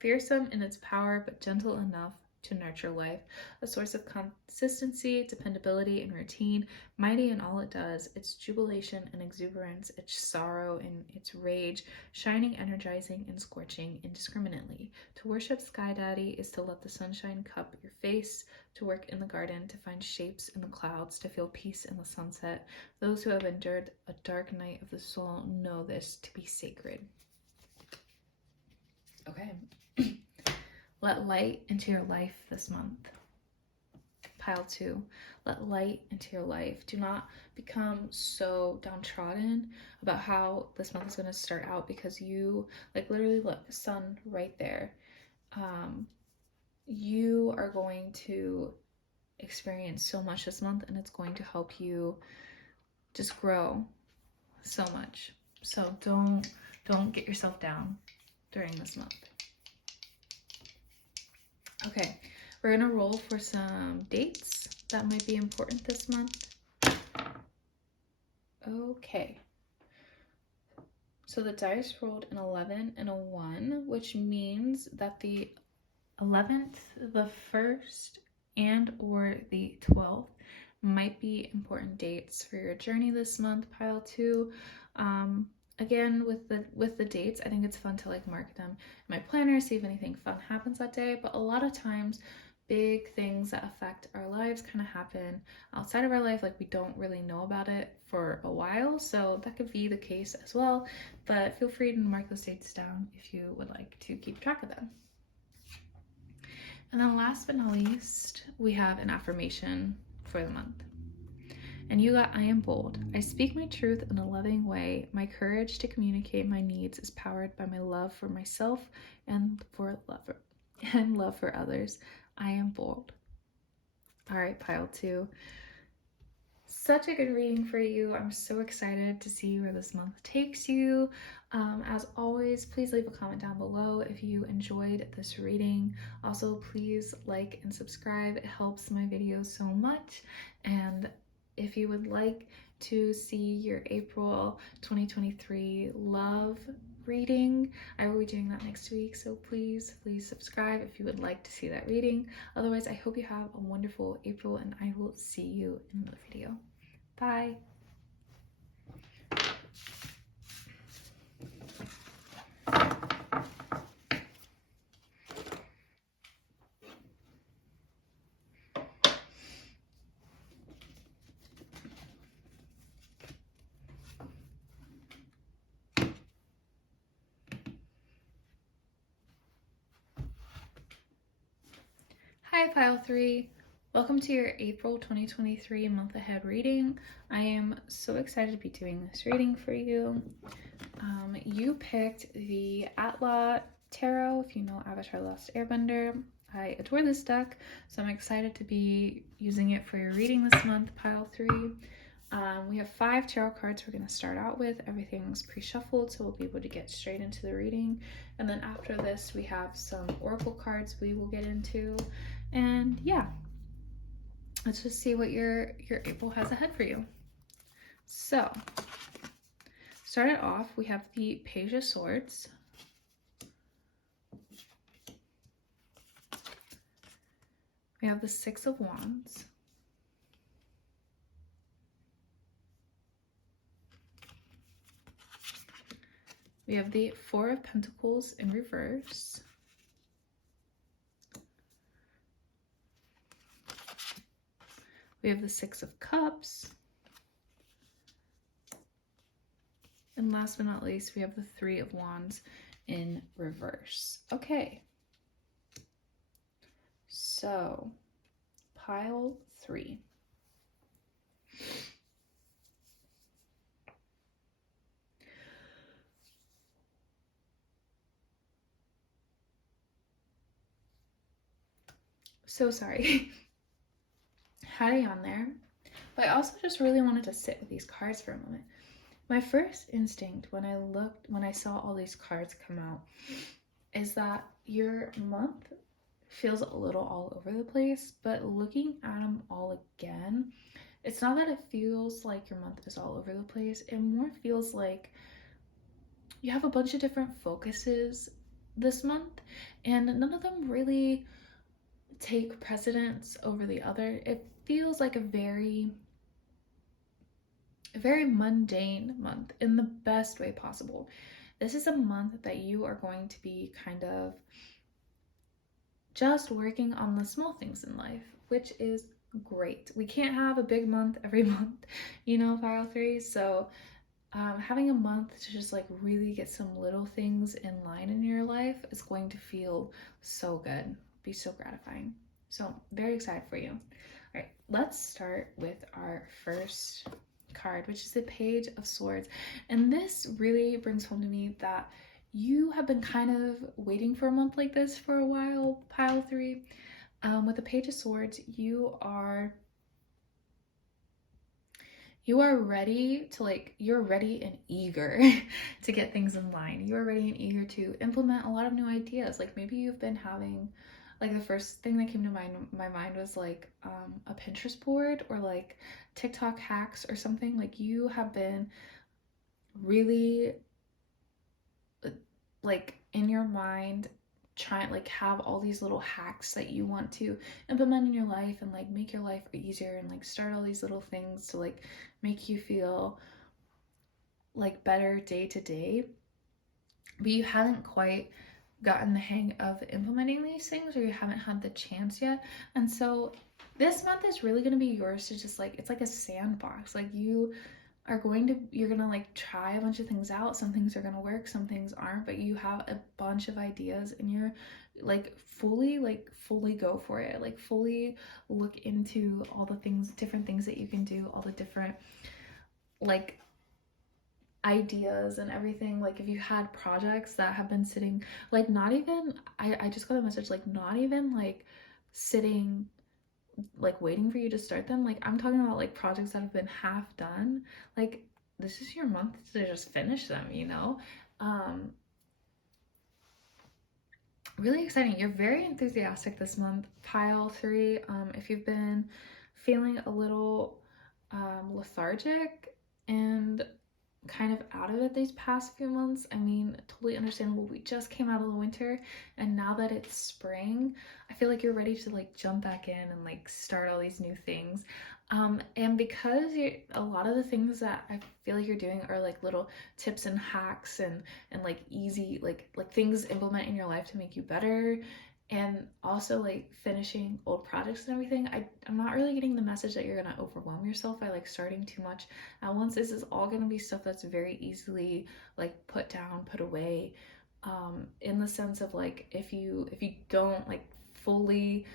fearsome in its power, but gentle enough to nurture life, a source of consistency, dependability, and routine, mighty in all it does, its jubilation and exuberance, its sorrow and its rage, shining, energizing, and scorching indiscriminately. To worship Sky Daddy is to let the sunshine cup your face, to work in the garden, to find shapes in the clouds, to feel peace in the sunset. Those who have endured a dark night of the soul know this to be sacred. Okay. Let light into your life this month. Pile 2. Let light into your life. Do not become so downtrodden about how this month is going to start out, because you, like, literally look, sun right there. You are going to experience so much this month, and it's going to help you just grow so much. So don't get yourself down during this month. Okay, we're gonna roll for some dates that might be important this month. Okay, so the dice rolled an 11 and a 1, which means that the 11th, the 1st, and or the 12th might be important dates for your journey this month, pile 2. Again, with the dates, I think it's fun to like mark them in my planner, see if anything fun happens that day, but a lot of times big things that affect our lives kind of happen outside of our life, like we don't really know about it for a while, so that could be the case as well, but feel free to mark those dates down if you would like to keep track of them. And then last but not least, we have an affirmation for the month. And you got, I am bold. I speak my truth in a loving way. My courage to communicate my needs is powered by my love for myself and love for others. I am bold. All right, pile 2. Such a good reading for you. I'm so excited to see where this month takes you. As always, please leave a comment down below if you enjoyed this reading. Also, please like and subscribe. It helps my videos so much. And if you would like to see your April 2023 love reading, I will be doing that next week, so please subscribe if you would like to see that reading. Otherwise, I hope you have a wonderful April, and I will see you in another video. Bye. Hi, pile 3. Welcome to your April 2023 month ahead reading. I am so excited to be doing this reading for you. You picked the ATLA Tarot, if you know Avatar: The Last Airbender. I adore this deck, so I'm excited to be using it for your reading this month, pile 3. We have 5 tarot cards we're going to start out with. Everything's pre-shuffled, so we'll be able to get straight into the reading. And then after this, we have some oracle cards we will get into. And yeah, let's just see what your April has ahead for you. So, started off, we have the Page of Swords. We have the Six of Wands. We have the Four of Pentacles in reverse. We have the Six of Cups. And last but not least, we have the Three of Wands in reverse. Okay. So, pile 3. So sorry. Had a yawn there. But I also just really wanted to sit with these cards for a moment. My first instinct when I saw all these cards come out is that your month feels a little all over the place, but looking at them all again, it's not that it feels like your month is all over the place. It more feels like you have a bunch of different focuses this month, and none of them really take precedence over the other. It feels like a very mundane month in the best way possible. This is a month that you are going to be kind of just working on the small things in life, which is great. We can't have a big month every month, pile 3. So having a month to just like really get some little things in line in your life is going to feel so good, be so gratifying. So very excited for you. All right, let's start with our first card, which is the Page of Swords. And this really brings home to me that you have been kind of waiting for a month like this for a while, pile 3. With the Page of Swords, you are ready to you're ready and eager to get things in line. You're ready and eager to implement a lot of new ideas. Like maybe you've been having, like the first thing that came to my mind was like a Pinterest board or like TikTok hacks or something. Like you have been really like in your mind trying like have all these little hacks that you want to implement in your life and like make your life easier and like start all these little things to like make you feel like better day to day, but you haven't quite gotten the hang of implementing these things, or you haven't had the chance yet. And so this month is really going to be yours to just like, it's like a sandbox. Like you're gonna like try a bunch of things out. Some things are gonna work, some things aren't, but you have a bunch of ideas and you're like fully go for it. Like fully look into all the things, different things that you can do, all the different like ideas and everything. Like if you had projects that have been sitting, like not even, I just got a message, like not even like sitting like waiting for you to start them. Like I'm talking about like projects that have been half done. Like this is your month to just finish them, really exciting. You're very enthusiastic this month, pile 3. If you've been feeling a little lethargic and kind of out of it these past few months, I mean, totally understandable. We just came out of the winter, and now that it's spring, I feel like you're ready to like jump back in and like start all these new things. And because a lot of the things that I feel like you're doing are like little tips and hacks and like easy like things implement in your life to make you better, and also like finishing old projects and everything, I'm not really getting the message that you're gonna overwhelm yourself by like starting too much at once. This is all gonna be stuff that's very easily like put down, put away, in the sense of like if you don't like fully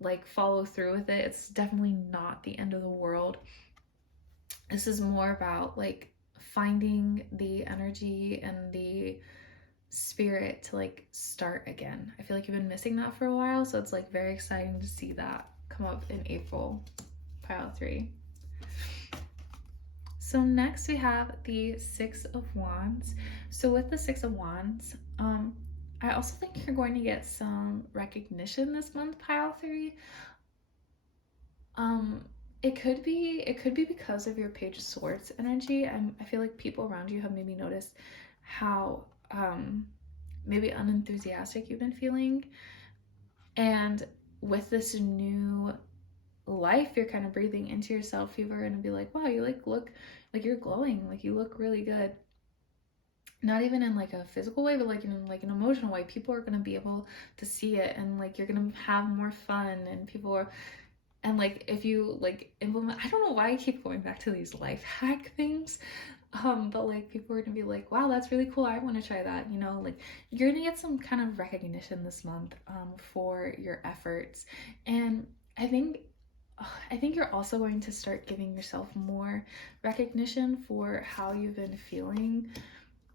like follow through with it, it's definitely not the end of the world. This is more about like finding the energy and the spirit to like start again. I feel like you've been missing that for a while, so it's like very exciting to see that come up in April, pile 3. So next we have the 6 of Wands. So with the 6 of Wands, I also think you're going to get some recognition this month, pile 3. It could be because of your Page of Swords energy. I feel like people around you have maybe noticed how maybe unenthusiastic you've been feeling, and with this new life you're kind of breathing into yourself, people are going to be like, wow, you like look like you're glowing, like you look really good. Not even in like a physical way, but like in like an emotional way. People are going to be able to see it, and like you're going to have more fun, and people are, and like if you like implement, I don't know why I keep going back to these life hack things, But like people are gonna be like, wow, that's really cool, I want to try that, you know. Like you're gonna get some kind of recognition this month for your efforts. And I think you're also going to start giving yourself more recognition for how you've been feeling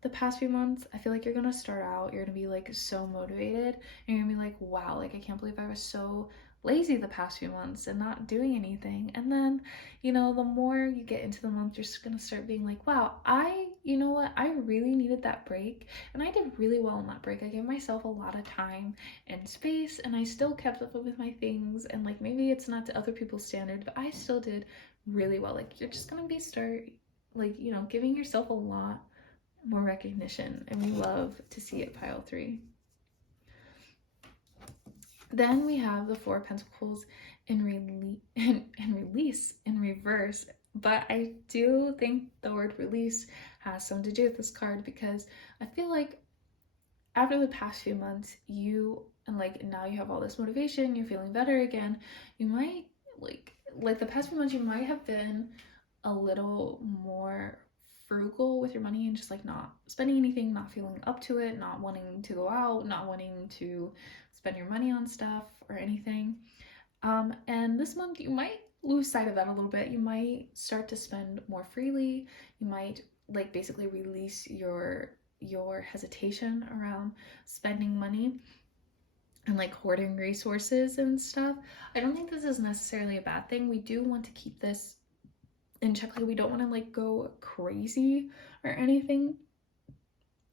the past few months. I feel like you're gonna start out, you're gonna be like so motivated, and you're gonna be like, wow, like I can't believe I was so lazy the past few months and not doing anything. And then, you know, the more you get into the month, you're just gonna start being like, wow, you know what, I really needed that break, and I did really well on that break. I gave myself a lot of time and space, and I still kept up with my things, and like maybe it's not to other people's standard, but I still did really well. Like you're just gonna be start like, you know, giving yourself a lot more recognition, and we love to see it, pile 3. Then we have the 4 of Pentacles in release in reverse, but I do think the word release has something to do with this card, because I feel like after the past few months, and like now you have all this motivation, you're feeling better again, you might like the past few months you might have been a little more frugal with your money and just like not spending anything, not feeling up to it, not wanting to go out, not wanting to spend your money on stuff or anything. And this month you might lose sight of that a little bit. You might start to spend more freely. You might like basically release your hesitation around spending money and like hoarding resources and stuff. I don't think this is necessarily a bad thing. We do want to keep this in check. Like we don't want to like go crazy or anything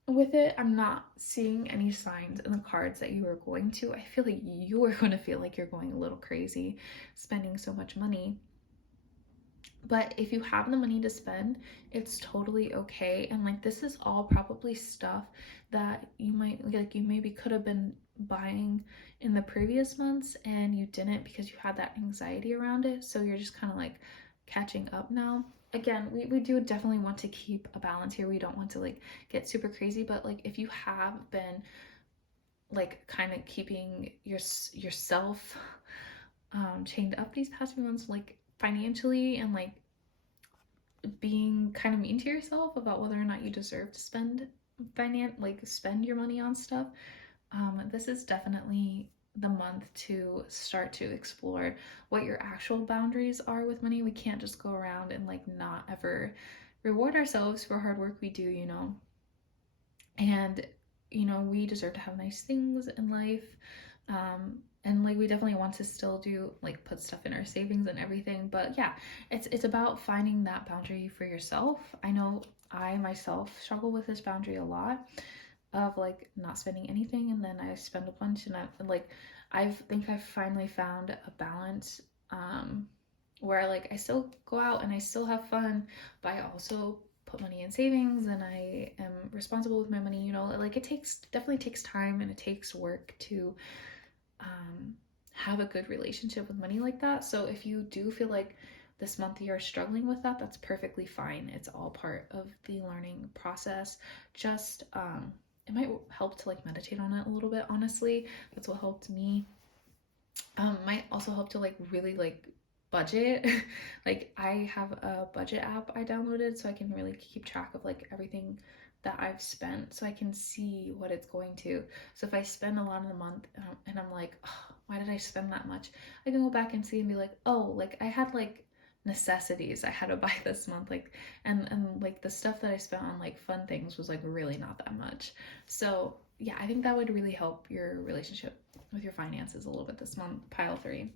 with it. I'm not seeing any signs in the cards that you are going to. I feel like you are going to feel like you're going a little crazy spending so much money. But if you have the money to spend, it's totally okay. And like this is all probably stuff that you might like you maybe could have been buying in the previous months and you didn't because you had that anxiety around it. So you're just kind of like catching up now. Again, we do definitely want to keep a balance here. We don't want to like get super crazy, but like if you have been like kind of keeping yourself chained up these past few months, like financially, and like being kind of mean to yourself about whether or not you deserve to spend your money on stuff, this is definitely the month to start to explore what your actual boundaries are with money. We can't just go around and like not ever reward ourselves for hard work we do, you know. And you know, we deserve to have nice things in life. And like we definitely want to still do like put stuff in our savings and everything, but yeah, it's about finding that boundary for yourself. I know I myself struggle with this boundary a lot of like not spending anything, and then I spend a bunch, and I think I've finally found a balance where like I still go out and I still have fun, but I also put money in savings and I am responsible with my money, you know. Like it definitely takes time and it takes work to have a good relationship with money like that. So if you do feel like this month you're struggling with that, that's perfectly fine. It's all part of the learning process. Just it might help to like meditate on it a little bit, honestly. That's what helped me. Might also help to like really like budget. Like I have a budget app I downloaded so I can really keep track of like everything that I've spent, so I can see what it's going to. So if I spend a lot in the month and I'm like, oh, why did I spend that much? I can go back and see and be like, oh, like I had like necessities I had to buy this month, like and like the stuff that I spent on like fun things was like really not that much. So yeah, I think that would really help your relationship with your finances a little bit this month, pile 3.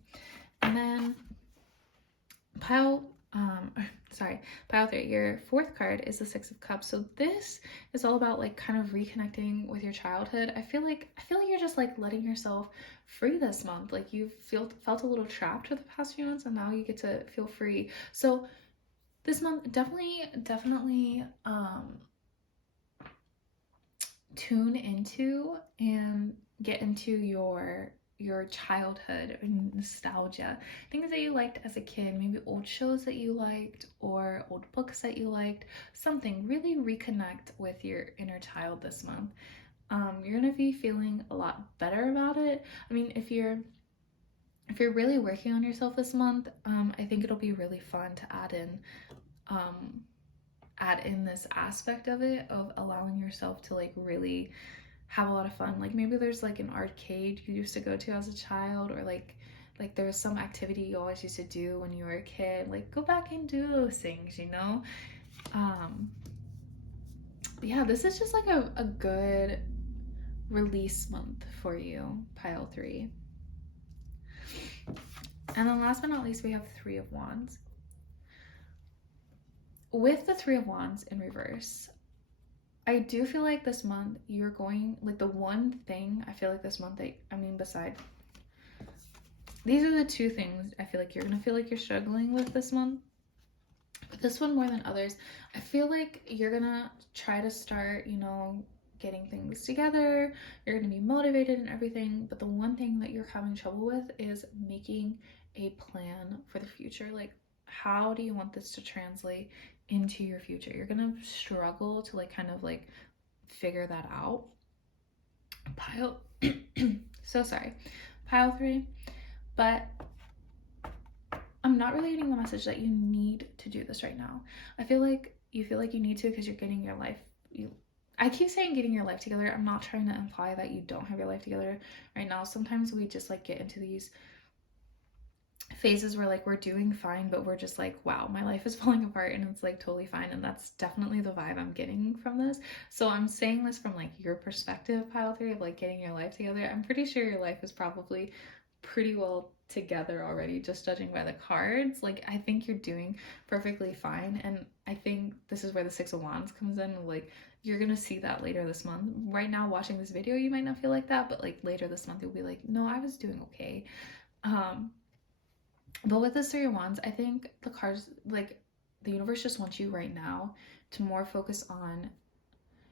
And then pile pile 3, your 4th card is the 6 of Cups. So this is all about like kind of reconnecting with your childhood. I feel like you're just like letting yourself free this month. Like you've felt a little trapped for the past few months, and now you get to feel free. So this month definitely tune into and get into your childhood and nostalgia, things that you liked as a kid, maybe old shows that you liked or old books that you liked, something. Really reconnect with your inner child this month. You're gonna be feeling a lot better about it. I mean, if you're really working on yourself this month, I think it'll be really fun to add in add in this aspect of it, of allowing yourself to like really have a lot of fun. Like maybe there's like an arcade you used to go to as a child, or like there was some activity you always used to do when you were a kid. Like go back and do those things, you know? Yeah, this is just like a good release month for you, pile 3. And then last but not least, we have 3 of Wands. With the 3 of Wands in reverse, I do feel like this month you're going, like the one thing I feel like this month, besides, these are the 2 things I feel like you're gonna feel like you're struggling with this month. But this one more than others, I feel like you're gonna try to start, you know, getting things together. You're gonna be motivated and everything. But the one thing that you're having trouble with is making a plan for the future. Like, how do you want this to translate into your future? You're gonna struggle to like kind of like figure that out. Pile so sorry, pile 3. But I'm not really getting the message that you need to do this right now. I feel like you feel like you need to because you're getting your life. I keep saying getting your life together. I'm not trying to imply that you don't have your life together right now. Sometimes we just like get into these phases where like we're doing fine, but we're just like, wow, my life is falling apart, and it's like totally fine. And that's definitely the vibe I'm getting from this. So I'm saying this from like your perspective, pile 3, of like getting your life together. I'm pretty sure your life is probably pretty well together already, just judging by the cards. Like I think you're doing perfectly fine, and I think this is where the 6 of Wands comes in. Like you're gonna see that later this month. Right now watching this video you might not feel like that, but like later this month you'll be like, no, I was doing okay. But with the 3 of Wands, I think the cards, like the universe just wants you right now to more focus on,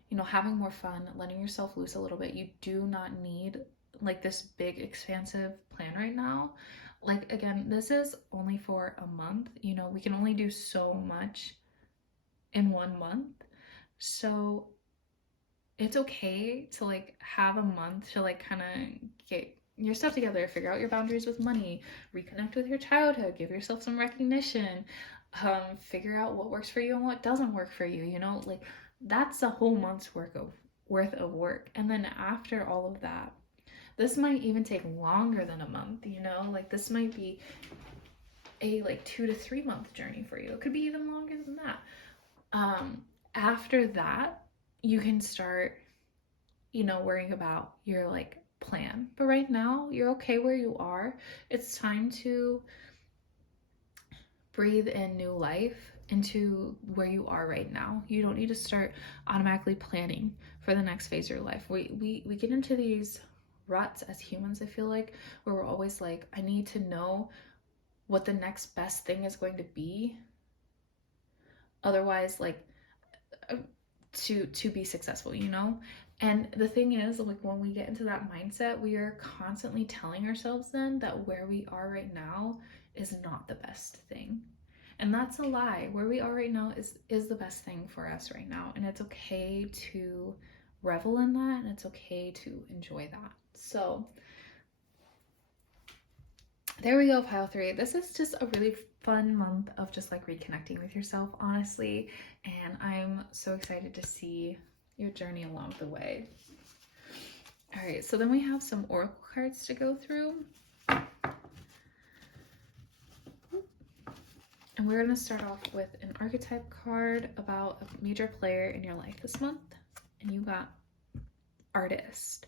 you know, having more fun, letting yourself loose a little bit. You do not need like this big expansive plan right now. Like again, this is only for a month. You know, we can only do so much in 1 month. So it's okay to like have a month to like kind of get your stuff together, figure out your boundaries with money, reconnect with your childhood, give yourself some recognition, figure out what works for you and what doesn't work for you, you know, like that's a whole month's worth of work. And then after all of that, this might even take longer than a month, you know, like this might be a like 2 to 3 month journey for you. It could be even longer than that. After that, you can start, you know, worrying about your like plan. But right now, you're okay where you are. It's time to breathe in new life into where you are right now. You don't need to start automatically planning for the next phase of your life. We get into these ruts as humans, I feel like, where we're always like, I need to know what the next best thing is going to be. Otherwise, like, to be successful, you know? And the thing is, like, when we get into that mindset, we are constantly telling ourselves then that where we are right now is not the best thing. And that's a lie. Where we are right now is the best thing for us right now. And it's okay to revel in that, and it's okay to enjoy that. So there we go, pile 3. This is just a really fun month of just like reconnecting with yourself, honestly. And I'm so excited to see your journey along the way. All right, so then we have some oracle cards to go through. And we're going to start off with an archetype card about a major player in your life this month. And you got artist.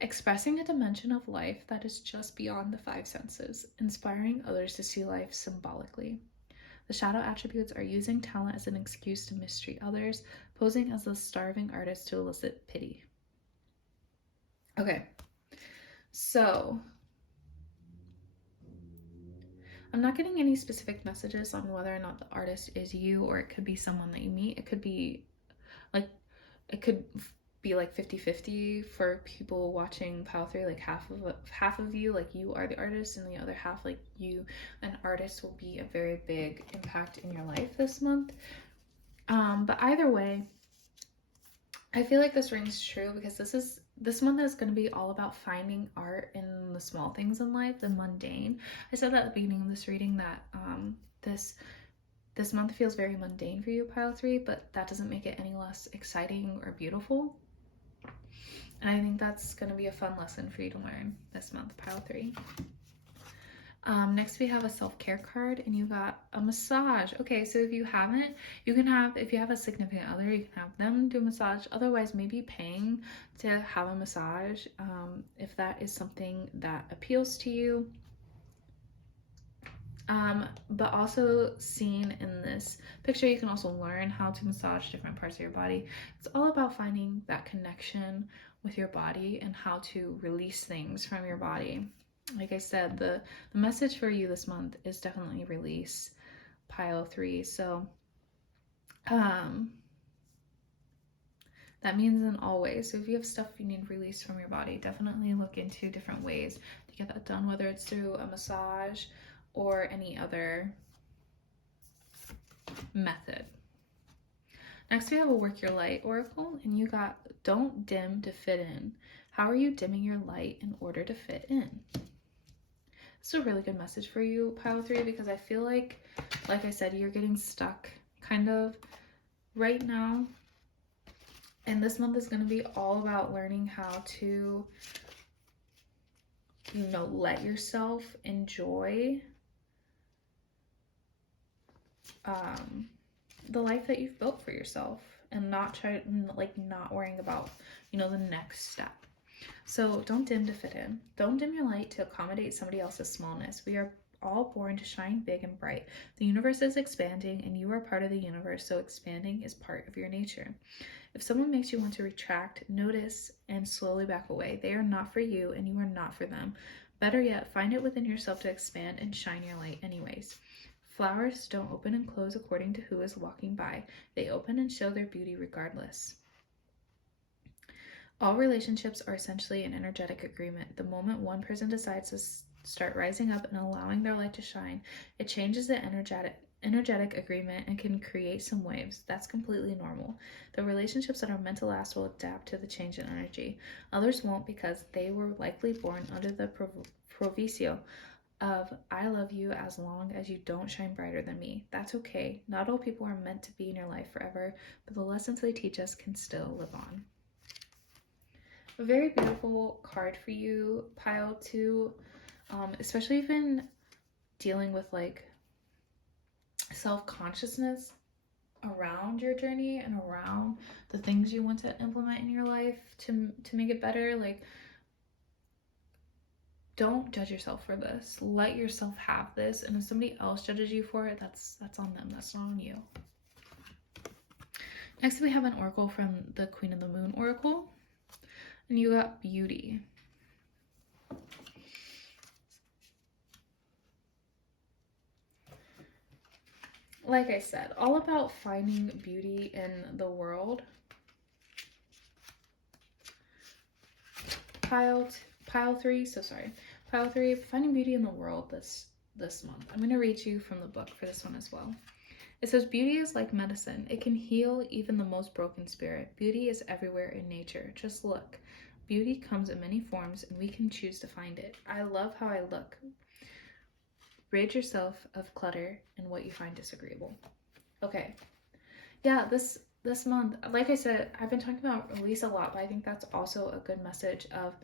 Expressing a dimension of life that is just beyond the 5 senses, inspiring others to see life symbolically. The shadow attributes are using talent as an excuse to mistreat others, posing as a starving artist to elicit pity. Okay, so I'm not getting any specific messages on whether or not the artist is you, or it could be someone that you meet. It could be like, it could be like 50-50 for people watching pile 3, like half of you, like you are the artist, and the other half, like you, an artist, will be a very big impact in your life this month. But either way, I feel like this rings true because this month is going to be all about finding art in the small things in life, the mundane. I said that at the beginning of this reading that this This month feels very mundane for you, pile 3, but that doesn't make it any less exciting or beautiful. And I think that's going to be a fun lesson for you to learn this month, pile 3. Next we have a self-care card, and you got a massage. Okay, so if you haven't, you can have, if you have a significant other, you can have them do a massage. Otherwise, maybe paying to have a massage, if that is something that appeals to you. But also seen in this picture, you can also learn how to massage different parts of your body. It's all about finding that connection with your body and how to release things from your body. Like I said, the message for you this month is definitely release, pile 3. So that means in all ways. So if you have stuff you need released from your body, definitely look into different ways to get that done, whether it's through a massage or any other method. Next we have a work your light oracle, and you got don't dim to fit in. How are you dimming your light in order to fit in? This is a really good message for you, pile 3, because I feel like I said, you're getting stuck kind of right now. And this month is going to be all about learning how to, you know, let yourself enjoy the life that you've built for yourself, and not not worrying about, you know, the next step. So don't dim to fit in. Don't dim your light to accommodate somebody else's smallness. We are all born to shine big and bright. The universe is expanding, and you are part of the universe, so expanding is part of your nature. If someone makes you want to retract, notice and slowly back away. They are not for you, and you are not for them. Better yet, find it within yourself to expand and shine your light anyways. Flowers don't open and close according to who is walking by. They open and show their beauty regardless. All relationships are essentially an energetic agreement. The moment one person decides to start rising up and allowing their light to shine, it changes the energetic agreement and can create some waves. That's completely normal. The relationships that are meant to last will adapt to the change in energy. Others won't, because they were likely born under the proviso of I love you as long as you don't shine brighter than me. That's okay. Not all people are meant to be in your life forever, but the lessons they teach us can still live on. A very beautiful card for you, pile 2, especially even dealing with like self-consciousness around your journey and around the things you want to implement in your life to make it better. Like, don't judge yourself for this. Let yourself have this, and if somebody else judges you for it, that's on them. That's not on you. Next we have an oracle from the Queen of the Moon oracle, and you got beauty. Like I said, all about finding beauty in the world. Pile 3, Pile 3, finding beauty in the world this month. I'm going to read you from the book for this one as well. It says, beauty is like medicine. It can heal even the most broken spirit. Beauty is everywhere in nature. Just look. Beauty comes in many forms, and we can choose to find it. I love how I look. Rid yourself of clutter and what you find disagreeable. Okay. Yeah, this month, like I said, I've been talking about release a lot, but I think that's also a good message of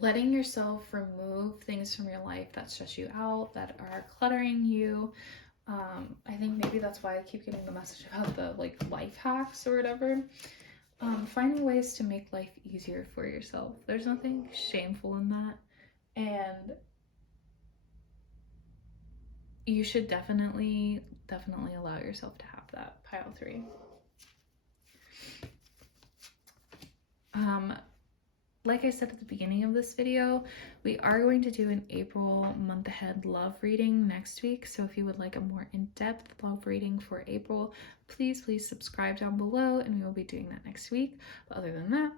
letting yourself remove things from your life that stress you out, that are cluttering you. I think maybe that's why I keep getting the message about the like life hacks or whatever. Finding ways to make life easier for yourself. There's nothing shameful in that, and you should definitely allow yourself to have that, pile 3. Like I said at the beginning of this video, we are going to do an April month ahead love reading next week. So if you would like a more in-depth love reading for April, please subscribe down below, and we will be doing that next week. But other than that,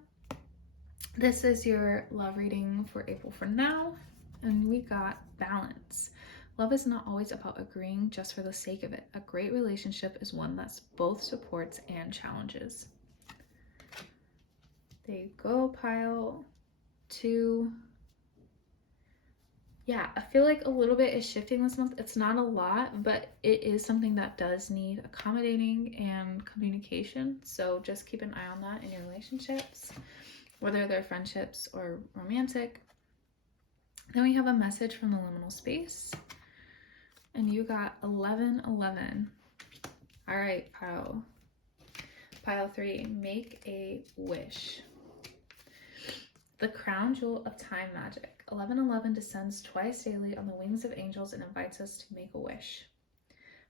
this is your love reading for April for now, and we got balance. Love is not always about agreeing just for the sake of it. A great relationship is one that both supports and challenges. There you go, pile 2. yeah, I feel like a little bit is shifting this month. It's not a lot, but it is something that does need accommodating and communication. So just keep an eye on that in your relationships, whether they're friendships or romantic. Then we have a message from the liminal space, and you got 1111. All right, pile 3, make a wish. The crown jewel of time magic. 1111 descends twice daily on the wings of angels and invites us to make a wish.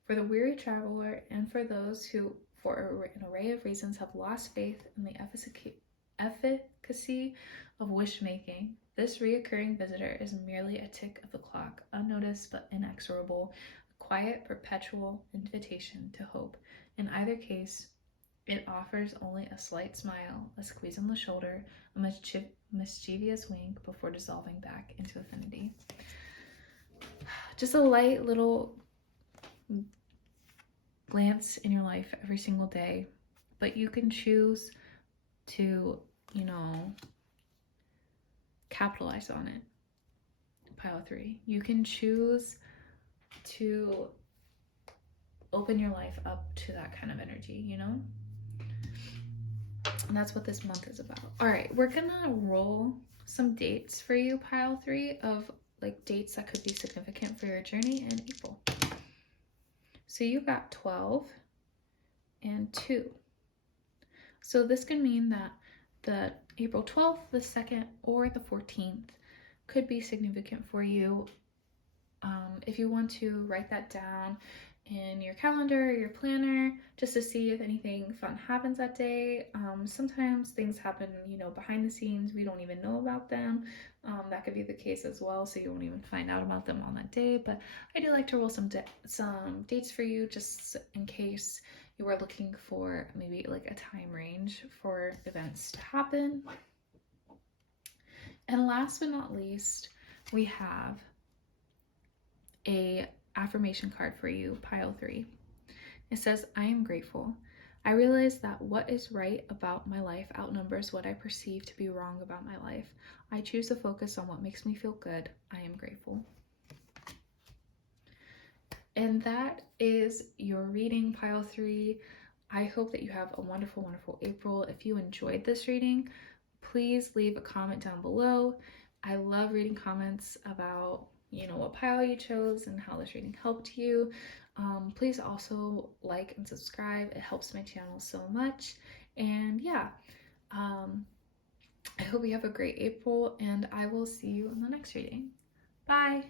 For the weary traveler and for those who, for an array of reasons, have lost faith in the efficacy of wish making, this reoccurring visitor is merely a tick of the clock, unnoticed but inexorable, a quiet, perpetual invitation to hope. In either case, it offers only a slight smile, a squeeze on the shoulder, a mischievous wink before dissolving back into affinity. Just a light little glance in your life every single day, but you can choose to, capitalize on it. Pile 3. You can choose to open your life up to that kind of energy, And that's what this month is about. All right, we're gonna roll some dates for you, pile 3, of like dates that could be significant for your journey in April. So you got 12 and 2. So this can mean that the April 12th, the 2nd, or the 14th could be significant for you. If you want to write that down in your calendar or your planner just to see if anything fun happens that day. Sometimes things happen, behind the scenes. We don't even know about them. That could be the case as well, so you won't even find out about them on that day. But I do like to roll some dates for you just in case you are looking for maybe like a time range for events to happen. And last but not least, we have a affirmation card for you, pile 3. It says, I am grateful. I realize that what is right about my life outnumbers what I perceive to be wrong about my life. I choose to focus on what makes me feel good. I am grateful. And that is your reading, pile 3. I hope that you have a wonderful, wonderful April. If you enjoyed this reading, please leave a comment down below. I love reading comments about what pile you chose and how this reading helped you. Please also like and subscribe. It helps my channel so much. And yeah, I hope you have a great April, and I will see you in the next reading. Bye!